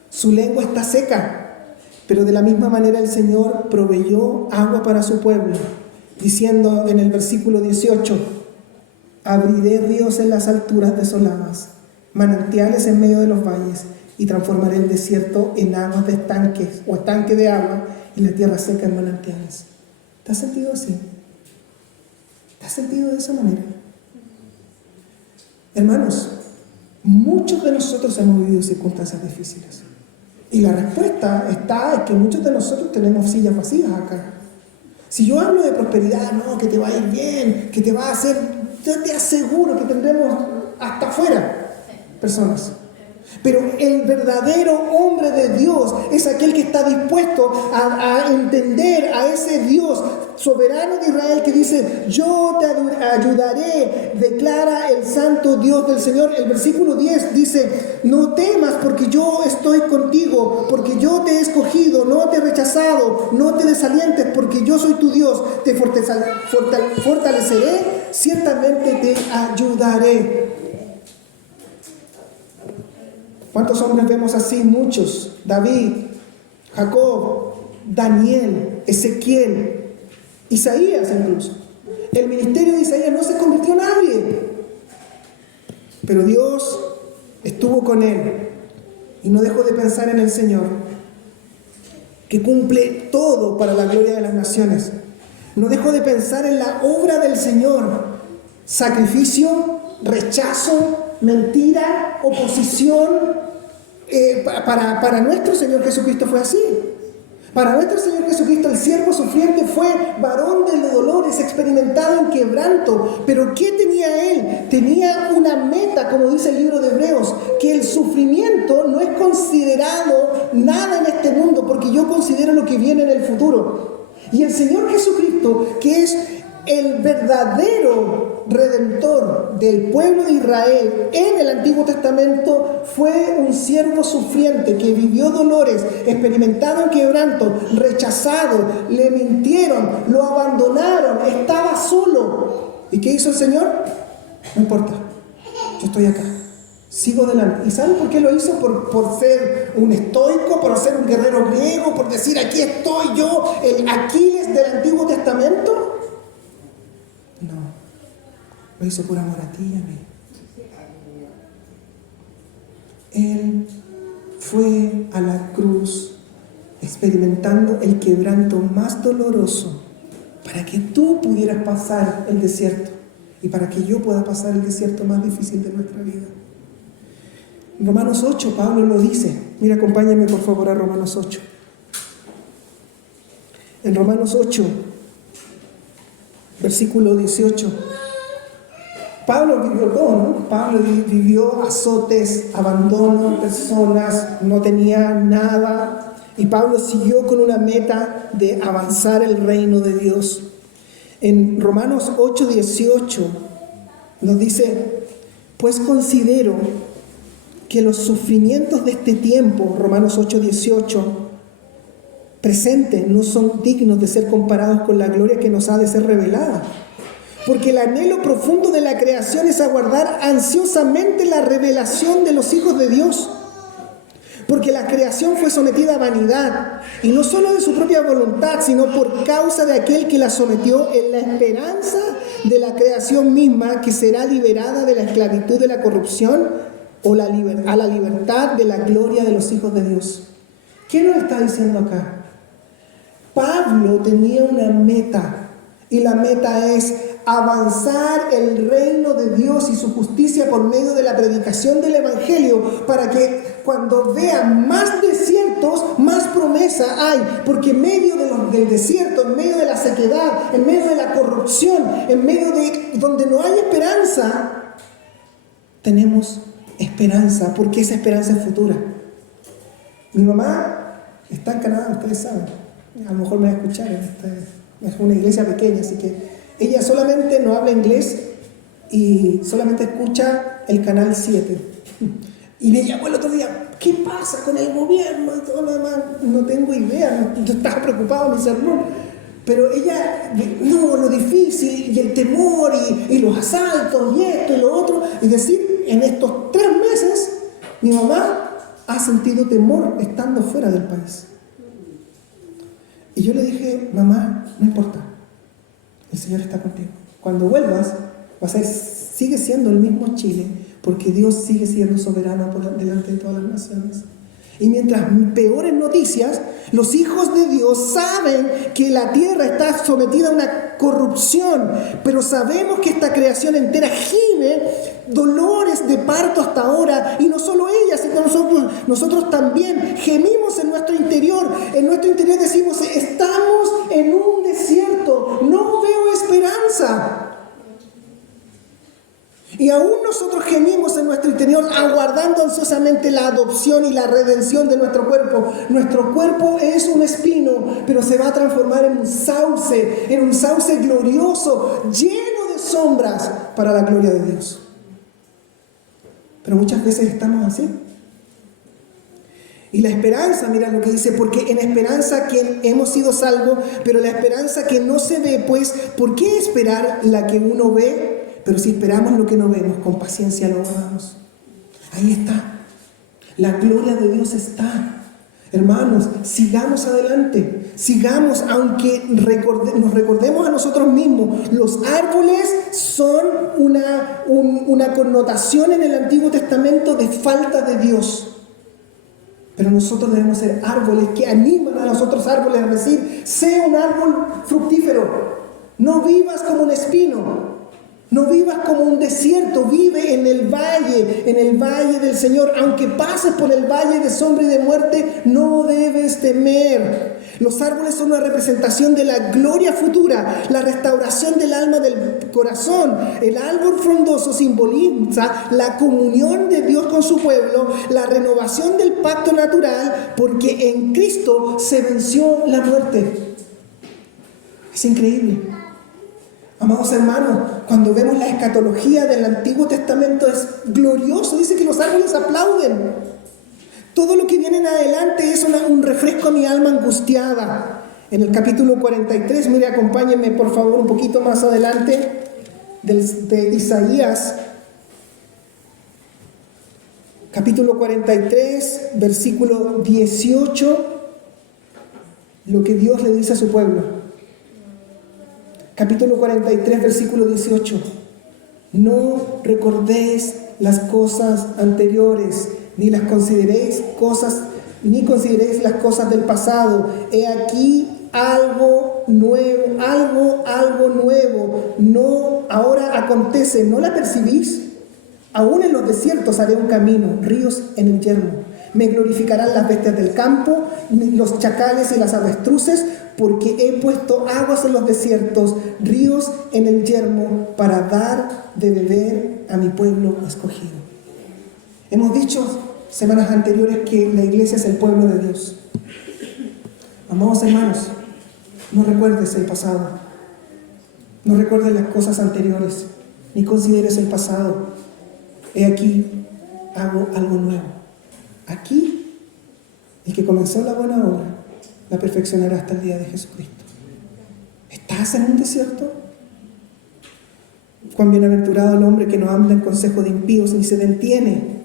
Su lengua está seca, pero de la misma manera el Señor proveyó agua para su pueblo, diciendo en el versículo 18: abriré ríos en las alturas desoladas, manantiales en medio de los valles, y transformaré el desierto en aguas de estanques o estanque de agua, y la tierra seca en manantiales. ¿Te has sentido así? ¿Te has sentido de esa manera? Hermanos, muchos de nosotros hemos vivido circunstancias difíciles. Y la respuesta está en que muchos de nosotros tenemos sillas vacías acá. Si yo hablo de prosperidad, no, que te va a ir bien, que te va a hacer, yo te aseguro que tendremos hasta afuera personas. Pero el verdadero hombre de Dios es aquel que está dispuesto a entender a ese Dios soberano de Israel que dice: yo te ayudaré, declara el santo Dios del Señor. El versículo 10 dice: no temas, porque yo estoy contigo, porque yo te he escogido, no te he rechazado, no te desalientes, porque yo soy tu Dios, te fortaleceré, ciertamente te ayudaré. ¿Cuántos hombres vemos así? Muchos. David, Jacob, Daniel, Ezequiel, Isaías incluso. El ministerio de Isaías no se convirtió en nadie, pero Dios estuvo con él y no dejó de pensar en el Señor, que cumple todo para la gloria de las naciones. No dejó de pensar en la obra del Señor. Sacrificio, rechazo, mentira, oposición. Para nuestro Señor Jesucristo fue así. Para nuestro Señor Jesucristo el siervo sufriente fue varón de dolores, experimentado en quebranto. Pero ¿qué tenía él? Tenía una meta, como dice el libro de Hebreos, que el sufrimiento no es considerado nada en este mundo, porque yo considero lo que viene en el futuro. Y el Señor Jesucristo, que es el verdadero redentor del pueblo de Israel en el Antiguo Testamento, fue un siervo sufriente que vivió dolores, experimentado en quebranto, rechazado, le mintieron, lo abandonaron, estaba solo. ¿Y qué hizo el Señor? No importa, yo estoy acá, sigo adelante. ¿Y saben por qué lo hizo? Por ser un estoico, por ser un guerrero griego, por decir: aquí estoy yo, el Aquiles del Antiguo Testamento. No, lo hizo por amor a ti y a mí. Él fue a la cruz experimentando el quebranto más doloroso para que tú pudieras pasar el desierto y para que yo pueda pasar el desierto más difícil de nuestra vida. En Romanos 8, Pablo lo dice. Mira, acompáñame por favor a Romanos 8. En Romanos 8, versículo 18. Pablo vivió todo, ¿no? Pablo vivió azotes, abandono, personas, no tenía nada. Y Pablo siguió con una meta de avanzar el reino de Dios. En Romanos 8, 18 nos dice: pues considero que los sufrimientos de este tiempo, Romanos 8, 18, presentes, no son dignos de ser comparados con la gloria que nos ha de ser revelada. Porque el anhelo profundo de la creación es aguardar ansiosamente la revelación de los hijos de Dios. porque la creación fue sometida a vanidad, y no solo de su propia voluntad, sino por causa de aquel que la sometió, en la esperanza de la creación misma, que será liberada de la esclavitud de la corrupción a la libertad de la gloria de los hijos de Dios. ¿Qué nos está diciendo acá? Pablo tenía una meta, y la meta es avanzar el reino de Dios y su justicia por medio de la predicación del Evangelio, para que cuando vean más desiertos, más promesa hay, porque en medio del desierto, en medio de la sequedad, en medio de la corrupción, en medio de donde no hay esperanza, tenemos esperanza, porque esa esperanza es futura. Mi mamá está en Canadá, ustedes saben, a lo mejor me va a escuchar, es una iglesia pequeña, así que ella solamente no habla inglés y solamente escucha el canal 7. Y me llamó el otro día, ¿qué pasa con el gobierno y todo lo demás? No tengo idea, yo estaba preocupado en mi sermón. Pero ella, no, lo difícil y el temor y los asaltos y esto y lo otro. Y decir, en estos 3 meses, mi mamá ha sentido temor estando fuera del país. Y yo le dije, mamá, no importa, el Señor está contigo. Cuando vuelvas, sigue siendo el mismo Chile, porque Dios sigue siendo soberano delante de todas las naciones. Y mientras peores noticias, los hijos de Dios saben que la tierra está sometida a una corrupción, pero sabemos que esta creación entera gime dolores de parto hasta ahora, y no solo ella, sino nosotros también gemimos en nuestro interior. En nuestro interior decimos, estamos en un desierto, no veo esperanza. Y aún nosotros gemimos en nuestro interior, aguardando ansiosamente la adopción y la redención de nuestro cuerpo. Nuestro cuerpo es un espino, pero se va a transformar en un sauce glorioso, lleno de sombras para la gloria de Dios. Pero muchas veces estamos así. Y la esperanza, mira lo que dice, porque en esperanza que hemos sido salvos, pero la esperanza que no se ve, pues, ¿por qué esperar la que uno ve? Pero si esperamos lo que no vemos, con paciencia lo guardamos. Ahí está. La gloria de Dios está. Hermanos, sigamos adelante. Sigamos, aunque nos recordemos a nosotros mismos. Los árboles son una connotación en el Antiguo Testamento de falta de Dios. Pero nosotros debemos ser árboles que animan a los otros árboles a decir, sé un árbol fructífero. No vivas como un espino. No vivas como un desierto, vive en el valle del Señor. Aunque pases por el valle de sombra y de muerte, no debes temer. Los árboles son una representación de la gloria futura, la restauración del alma del corazón. El árbol frondoso simboliza la comunión de Dios con su pueblo, la renovación del pacto natural, porque en Cristo se venció la muerte. Es increíble. Amados hermanos, cuando vemos la escatología del Antiguo Testamento es glorioso. Dice que los árboles aplauden. Todo lo que viene en adelante es un refresco a mi alma angustiada. En el capítulo 43, mire, acompáñenme por favor un poquito más adelante, de Isaías. Capítulo 43, versículo 18, lo que Dios le dice a su pueblo. Capítulo 43, versículo 18. No recordéis las cosas anteriores, ni consideréis las cosas del pasado. He aquí algo nuevo, algo nuevo. No, ahora acontece, ¿no la percibís? Aún en los desiertos haré un camino, ríos en el yermo. Me glorificarán las bestias del campo, los chacales y las avestruces, porque he puesto aguas en los desiertos, ríos en el yermo, para dar de beber a mi pueblo escogido. Hemos dicho semanas anteriores que la iglesia es el pueblo de Dios. Amados hermanos, no recuerdes el pasado, no recuerdes las cosas anteriores, ni consideres el pasado. He aquí, hago algo nuevo. Aquí, el que comenzó la buena obra, la perfeccionará hasta el día de Jesucristo. ¿Estás en un desierto? Cuán bienaventurado el hombre que no anda en consejo de impíos, ni se detiene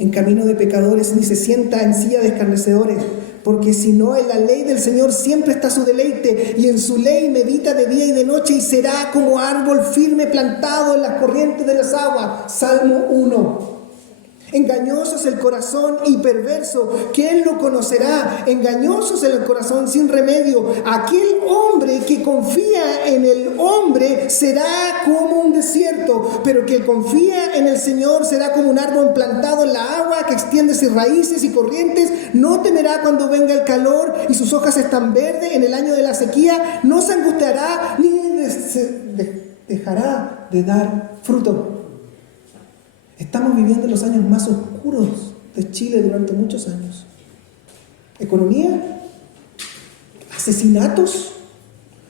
en camino de pecadores, ni se sienta en silla de escarnecedores, porque si no, en la ley del Señor siempre está su deleite, y en su ley medita de día y de noche, y será como árbol firme plantado en las corrientes de las aguas. Salmo 1. Engañoso es el corazón y perverso, ¿quién lo conocerá? Engañoso es el corazón sin remedio. Aquel hombre que confía en el hombre será como un desierto, pero que confía en el Señor será como un árbol plantado en la agua, que extiende sus raíces y corrientes. No temerá cuando venga el calor y sus hojas están verdes en el año de la sequía. No se angustiará ni dejará de dar fruto. Estamos viviendo los años más oscuros de Chile durante muchos años. Economía, asesinatos,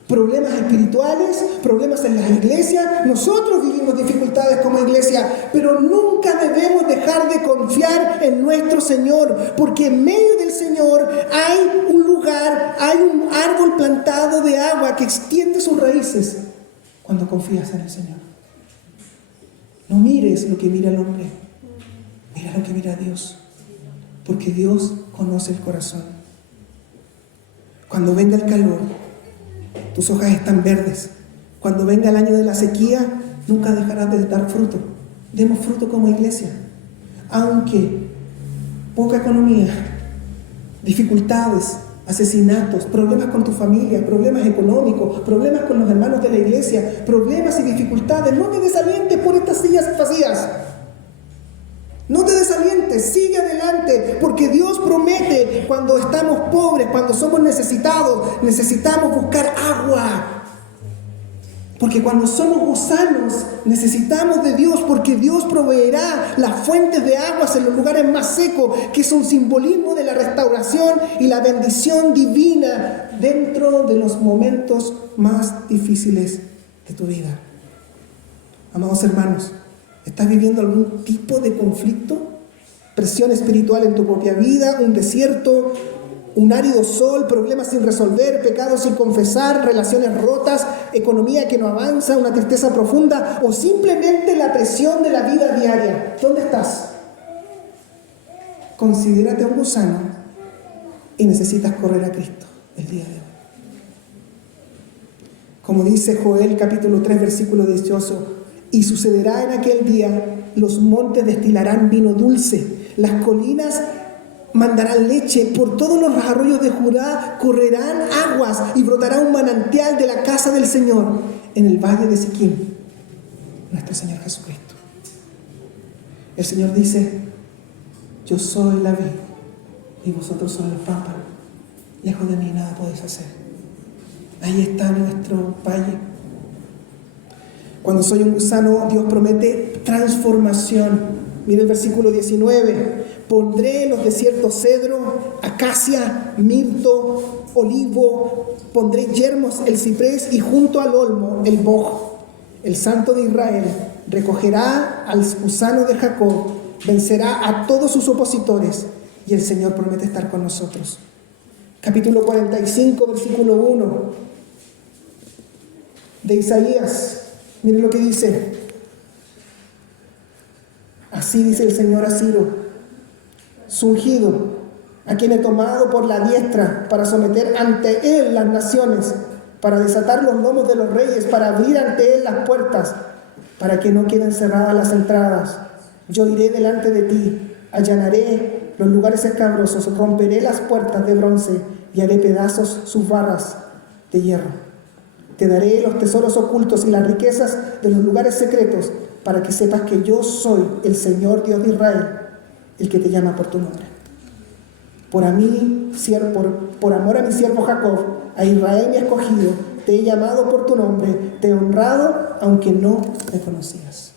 problemas espirituales, problemas en las iglesias. Nosotros vivimos dificultades como iglesia, pero nunca debemos dejar de confiar en nuestro Señor, porque en medio del Señor hay un lugar, hay un árbol plantado de agua que extiende sus raíces cuando confías en el Señor. No mires lo que mira el hombre, mira lo que mira Dios, porque Dios conoce el corazón. Cuando venga el calor, tus hojas están verdes. Cuando venga el año de la sequía, nunca dejarás de dar fruto. Demos fruto como iglesia. Aunque poca economía, dificultades, asesinatos, problemas con tu familia, problemas económicos, problemas con los hermanos de la iglesia, problemas y dificultades, no te desalientes por estas sillas vacías. No te desalientes, sigue adelante, porque Dios promete cuando estamos pobres, cuando somos necesitados, necesitamos buscar agua. Porque cuando somos gusanos, necesitamos de Dios, porque Dios proveerá las fuentes de aguas en los lugares más secos, que es un simbolismo de la restauración y la bendición divina dentro de los momentos más difíciles de tu vida. Amados hermanos, ¿estás viviendo algún tipo de conflicto? Presión espiritual en tu propia vida, un desierto, un árido sol, problemas sin resolver, pecados sin confesar, relaciones rotas, economía que no avanza, una tristeza profunda, o simplemente la presión de la vida diaria. ¿Dónde estás? Considérate un gusano y necesitas correr a Cristo el día de hoy. Como dice Joel capítulo 3 versículo 18, y sucederá en aquel día, los montes destilarán vino dulce, las colinas mandarán leche, por todos los arroyos de Judá correrán aguas y brotará un manantial de la casa del Señor en el valle de Siquim, nuestro Señor Jesucristo. El Señor dice, yo soy la vid y vosotros sois los pámpanos, lejos de mí nada podéis hacer. Ahí está nuestro valle. Cuando soy un gusano, Dios promete transformación. Mira el versículo 19. Pondré en los desiertos cedro, acacia, mirto, olivo. Pondré yermos el ciprés y junto al olmo el boj. El Santo de Israel recogerá al gusano de Jacob, vencerá a todos sus opositores, y el Señor promete estar con nosotros. Capítulo 45, versículo 1 de Isaías. Miren lo que dice. Así dice el Señor a Ciro, su ungido, a quien he tomado por la diestra para someter ante él las naciones, para desatar los lomos de los reyes, para abrir ante él las puertas, para que no queden cerradas las entradas. Yo iré delante de ti, allanaré los lugares escabrosos, romperé las puertas de bronce y haré pedazos sus barras de hierro. Te daré los tesoros ocultos y las riquezas de los lugares secretos, para que sepas que yo soy el Señor Dios de Israel, el que te llama por tu nombre. Por amor a mi siervo Jacob, a Israel mi escogido, te he llamado por tu nombre, te he honrado, aunque no me conocías.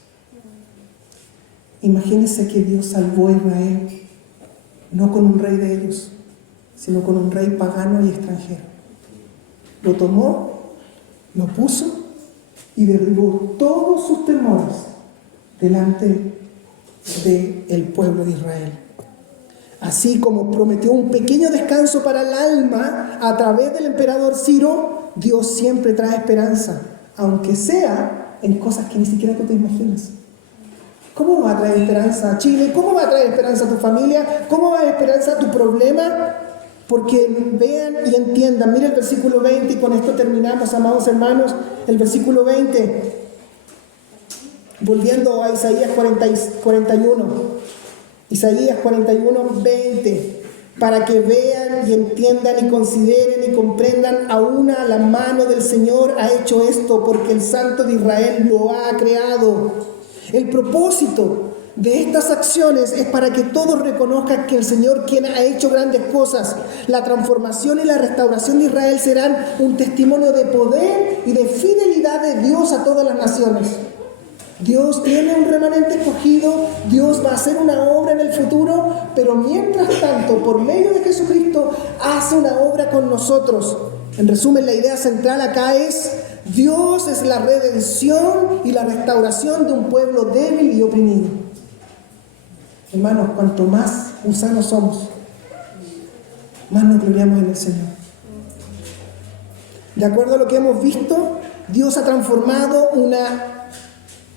Imagínense que Dios salvó a Israel, no con un rey de ellos, sino con un rey pagano y extranjero. Lo tomó, lo puso y derribó todos sus temores delante del pueblo de Israel. Así como prometió un pequeño descanso para el alma a través del emperador Ciro, Dios siempre trae esperanza, aunque sea en cosas que ni siquiera tú te imaginas. ¿Cómo va a traer esperanza a Chile? ¿Cómo va a traer esperanza a tu familia? ¿Cómo va a traer esperanza a tu problema? Porque vean y entiendan. Mira el versículo 20 y con esto terminamos, amados hermanos. El versículo 20, volviendo a Isaías 41. Isaías 41, 20. Para que vean y entiendan y consideren y comprendan, aún a la mano del Señor ha hecho esto, porque el Santo de Israel lo ha creado. El propósito de estas acciones es para que todos reconozcan que el Señor, quien ha hecho grandes cosas, la transformación y la restauración de Israel serán un testimonio de poder y de fidelidad de Dios a todas las naciones. Dios tiene un remanente escogido, Dios va a hacer una obra en el futuro, pero mientras tanto, por medio de Jesucristo, hace una obra con nosotros. En resumen, la idea central acá es: Dios es la redención y la restauración de un pueblo débil y oprimido. Hermanos, cuanto más gusanos somos, más nos gloriamos en el Señor. De acuerdo a lo que hemos visto, Dios ha transformado un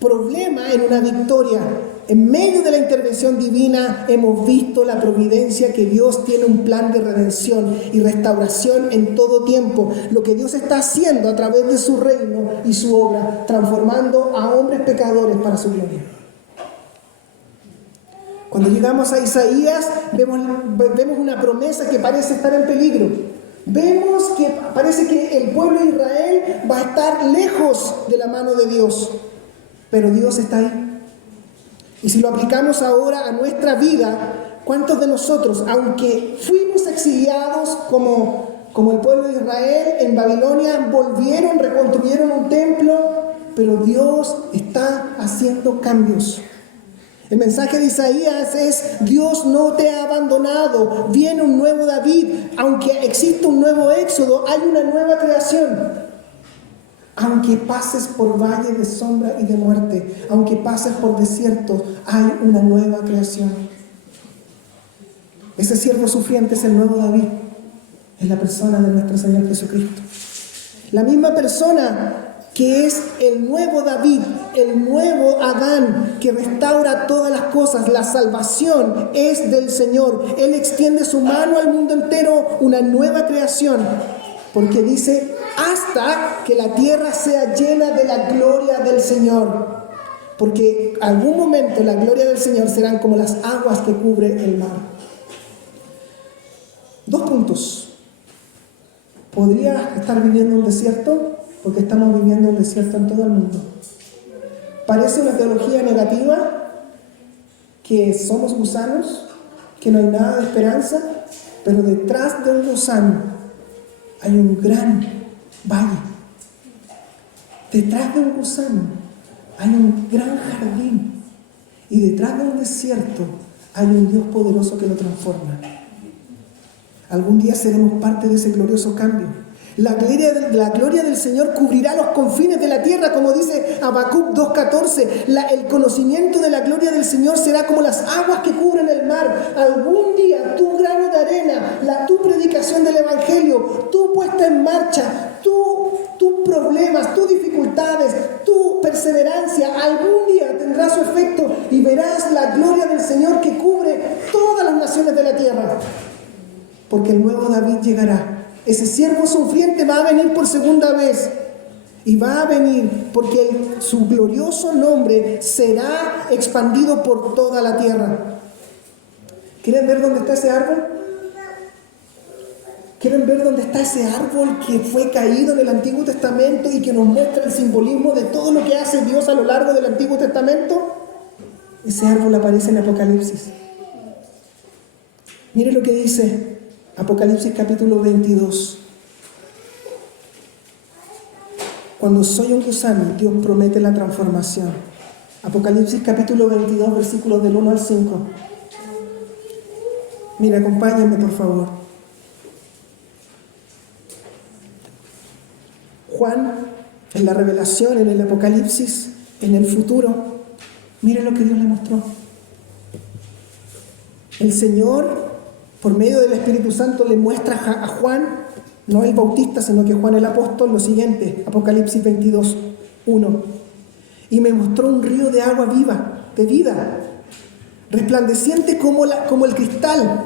problema en una victoria. En medio de la intervención divina hemos visto la providencia, que Dios tiene un plan de redención y restauración en todo tiempo. Lo que Dios está haciendo a través de su reino y su obra, transformando a hombres pecadores para su gloria. Cuando llegamos a Isaías, vemos una promesa que parece estar en peligro. Vemos que parece que el pueblo de Israel va a estar lejos de la mano de Dios. Pero Dios está ahí. Y si lo aplicamos ahora a nuestra vida, ¿cuántos de nosotros, aunque fuimos exiliados como el pueblo de Israel en Babilonia, volvieron, reconstruyeron un templo, pero Dios está haciendo cambios? El mensaje de Isaías es: Dios no te ha abandonado, viene un nuevo David, aunque existe un nuevo Éxodo, hay una nueva creación. Aunque pases por valle de sombra y de muerte, aunque pases por desierto, hay una nueva creación. Ese siervo sufriente es el nuevo David, es la persona de nuestro Señor Jesucristo. La misma persona que es el nuevo David, el nuevo Adán, que restaura todas las cosas. La salvación es del Señor. Él extiende su mano al mundo entero, una nueva creación, porque dice: hasta que la tierra sea llena de la gloria del Señor. Porque algún momento la gloria del Señor serán como las aguas que cubre el mar. 2 puntos. ¿Podría estar viviendo un desierto? Porque estamos viviendo un desierto en todo el mundo. Parece una teología negativa, que somos gusanos, que no hay nada de esperanza, pero detrás de un gusano hay un gran valle. Detrás de un gusano hay un gran jardín, y detrás de un desierto hay un Dios poderoso que lo transforma. Algún día seremos parte de ese glorioso cambio. La gloria del Señor cubrirá los confines de la tierra, como dice Habacuc 2:14. El conocimiento de la gloria del Señor será como las aguas que cubren el mar. Algún día tu grano de arena, tu predicación del Evangelio, tu puesta en marcha, tus problemas, tus dificultades, tu perseverancia, algún día tendrá su efecto y verás la gloria del Señor que cubre todas las naciones de la tierra. Porque el nuevo David llegará. Ese siervo sufriente va a venir por segunda vez. Y va a venir porque su glorioso nombre será expandido por toda la tierra. ¿Quieren ver dónde está ese árbol? ¿Quieren ver dónde está ese árbol que fue caído en el Antiguo Testamento y que nos muestra el simbolismo de todo lo que hace Dios a lo largo del Antiguo Testamento? Ese árbol aparece en Apocalipsis. Mire lo que dice Apocalipsis capítulo 22. Cuando soy un gusano, Dios promete la transformación. Apocalipsis capítulo 22, versículos del 1 al 5. Mira, acompáñenme por favor. Juan, en la revelación, en el Apocalipsis, en el futuro, mire lo que Dios le mostró. El Señor, por medio del Espíritu Santo, le muestra a Juan, no el Bautista, sino que Juan el apóstol, lo siguiente, Apocalipsis 22, 1. y me mostró un río de agua viva, de vida, resplandeciente como el cristal,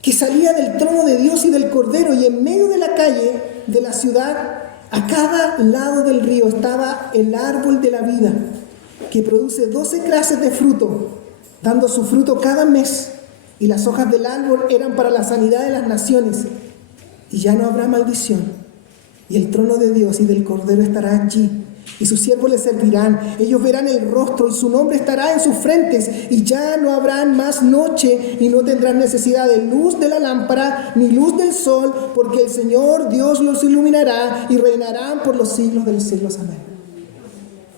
que salía del trono de Dios y del Cordero, y en medio de la calle de la ciudad, a cada lado del río, estaba el árbol de la vida, que produce 12 clases de fruto, dando su fruto cada mes, y las hojas del árbol eran para la sanidad de las naciones, y ya no habrá maldición, y el trono de Dios y del Cordero estará allí, y sus siervos le servirán. Ellos verán el rostro, y su nombre estará en sus frentes, y ya no habrán más noche, y no tendrán necesidad de luz de la lámpara, ni luz del sol, porque el Señor Dios los iluminará, y reinarán por los siglos de los siglos. Amén.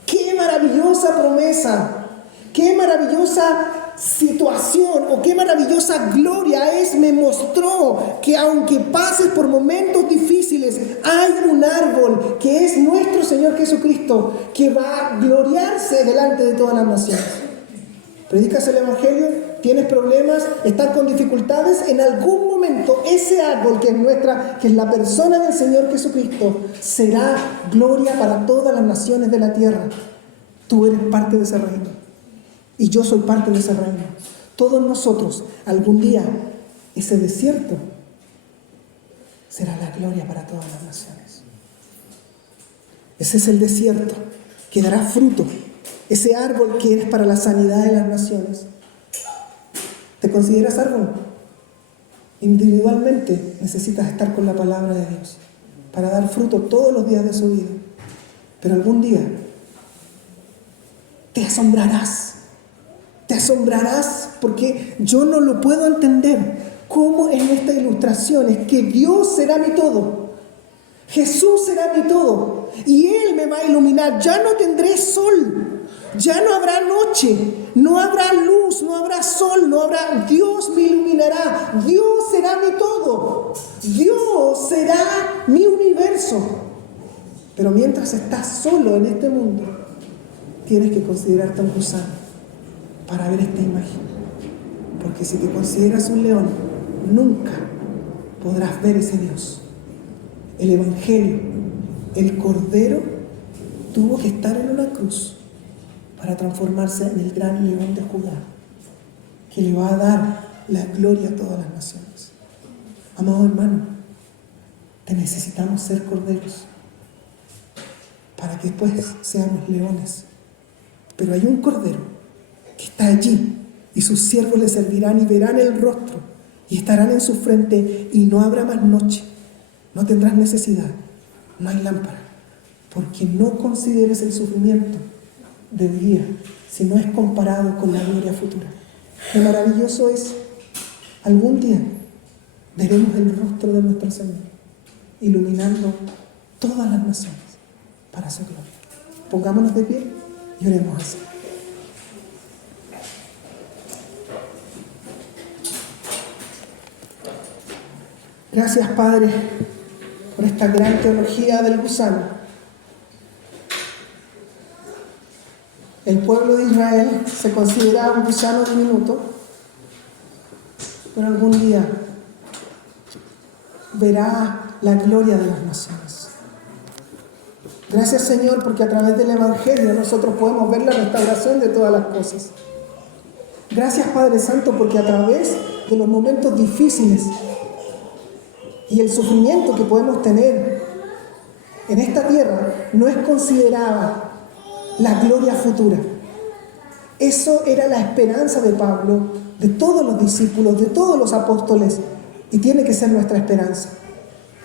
¡Qué maravillosa promesa! ¡Qué maravillosa situación! ¡O qué maravillosa gloria es! Me mostró que aunque pases por momentos difíciles, hay un árbol que es nuestro Señor Jesucristo, que va a gloriarse delante de todas las naciones. Predicas el Evangelio, tienes problemas, estás con dificultades, en algún momento ese árbol que es la persona del Señor Jesucristo, será gloria para todas las naciones de la tierra. Tú eres parte de ese reino y yo soy parte de ese reino. Todos nosotros, algún día, ese desierto será la gloria para todas las naciones. Ese es el desierto que dará fruto. Ese árbol que eres para la sanidad de las naciones. ¿Te consideras árbol? Individualmente necesitas estar con la palabra de Dios para dar fruto todos los días de su vida. Pero algún día te asombrarás. Te asombrarás porque yo no lo puedo entender. ¿Cómo en esta ilustración es que Dios será mi todo? Jesús será mi todo. Y Él me va a iluminar. Ya no tendré sol. Ya no habrá noche, no habrá luz, no habrá sol, no habrá... Dios me iluminará, Dios será mi todo, Dios será mi universo. Pero mientras estás solo en este mundo, tienes que considerarte un gusano para ver esta imagen. Porque si te consideras un león, nunca podrás ver ese Dios. El Evangelio, el Cordero, tuvo que estar en una cruz para transformarse en el gran león de Judá, que le va a dar la gloria a todas las naciones. Amado hermano, te necesitamos ser corderos para que después seamos leones. Pero hay un cordero que está allí, y sus siervos le servirán y verán el rostro, y estarán en su frente, y no habrá más noche. No tendrás necesidad, no hay lámpara, porque no consideres el sufrimiento de día, si no es comparado con la gloria futura. Qué maravilloso es. Algún día veremos el rostro de nuestro Señor, iluminando todas las naciones para su gloria. Pongámonos de pie y oremos así. Gracias, Padre, por esta gran teología del gusano. El pueblo de Israel se consideraba un gusano diminuto, pero algún día verá la gloria de las naciones. Gracias, Señor, porque a través del Evangelio nosotros podemos ver la restauración de todas las cosas. Gracias, Padre Santo, porque a través de los momentos difíciles y el sufrimiento que podemos tener en esta tierra no es considerada la gloria futura. Eso era la esperanza de Pablo, de todos los discípulos, de todos los apóstoles, y tiene que ser nuestra esperanza.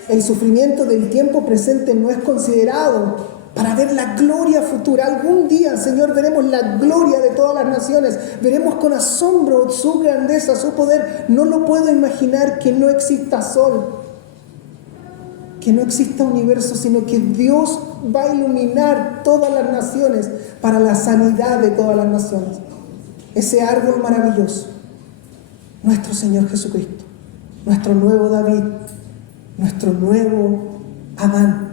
El sufrimiento del tiempo presente no es considerado para ver la gloria futura. Algún día, Señor, veremos la gloria de todas las naciones, veremos con asombro su grandeza, su poder. No lo puedo imaginar que no exista sol, que no exista universo, sino que Dios va a iluminar todas las naciones para la sanidad de todas las naciones. Ese árbol maravilloso, nuestro Señor Jesucristo, nuestro nuevo David, nuestro nuevo Adán,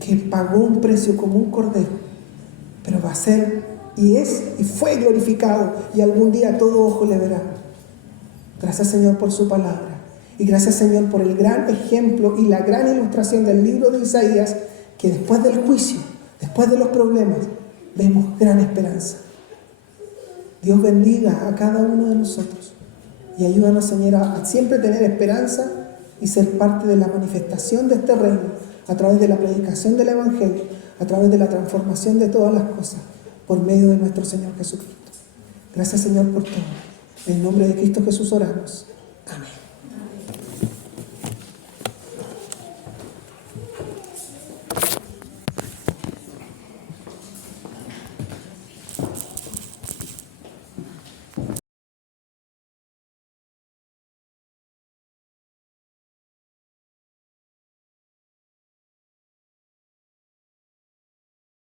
que pagó un precio como un cordero, pero va a ser, y es, y fue glorificado, y algún día todo ojo le verá. Gracias, Señor, por su palabra. Y gracias, Señor, por el gran ejemplo y la gran ilustración del libro de Isaías, que después del juicio, después después de los problemas, vemos gran esperanza. Dios bendiga a cada uno de nosotros y ayúdanos, Señor, a siempre tener esperanza y ser parte de la manifestación de este reino a través de la predicación del Evangelio, a través de la transformación de todas las cosas por medio de nuestro Señor Jesucristo. Gracias, Señor, por todo. En el nombre de Cristo Jesús oramos. Amén.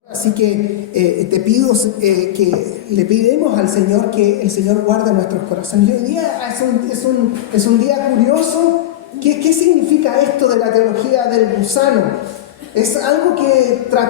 Así que te pido que le pidamos al Señor que el Señor guarde nuestros corazones. Y hoy día es un día curioso. ¿Qué significa esto de la teología del gusano? Es algo que trató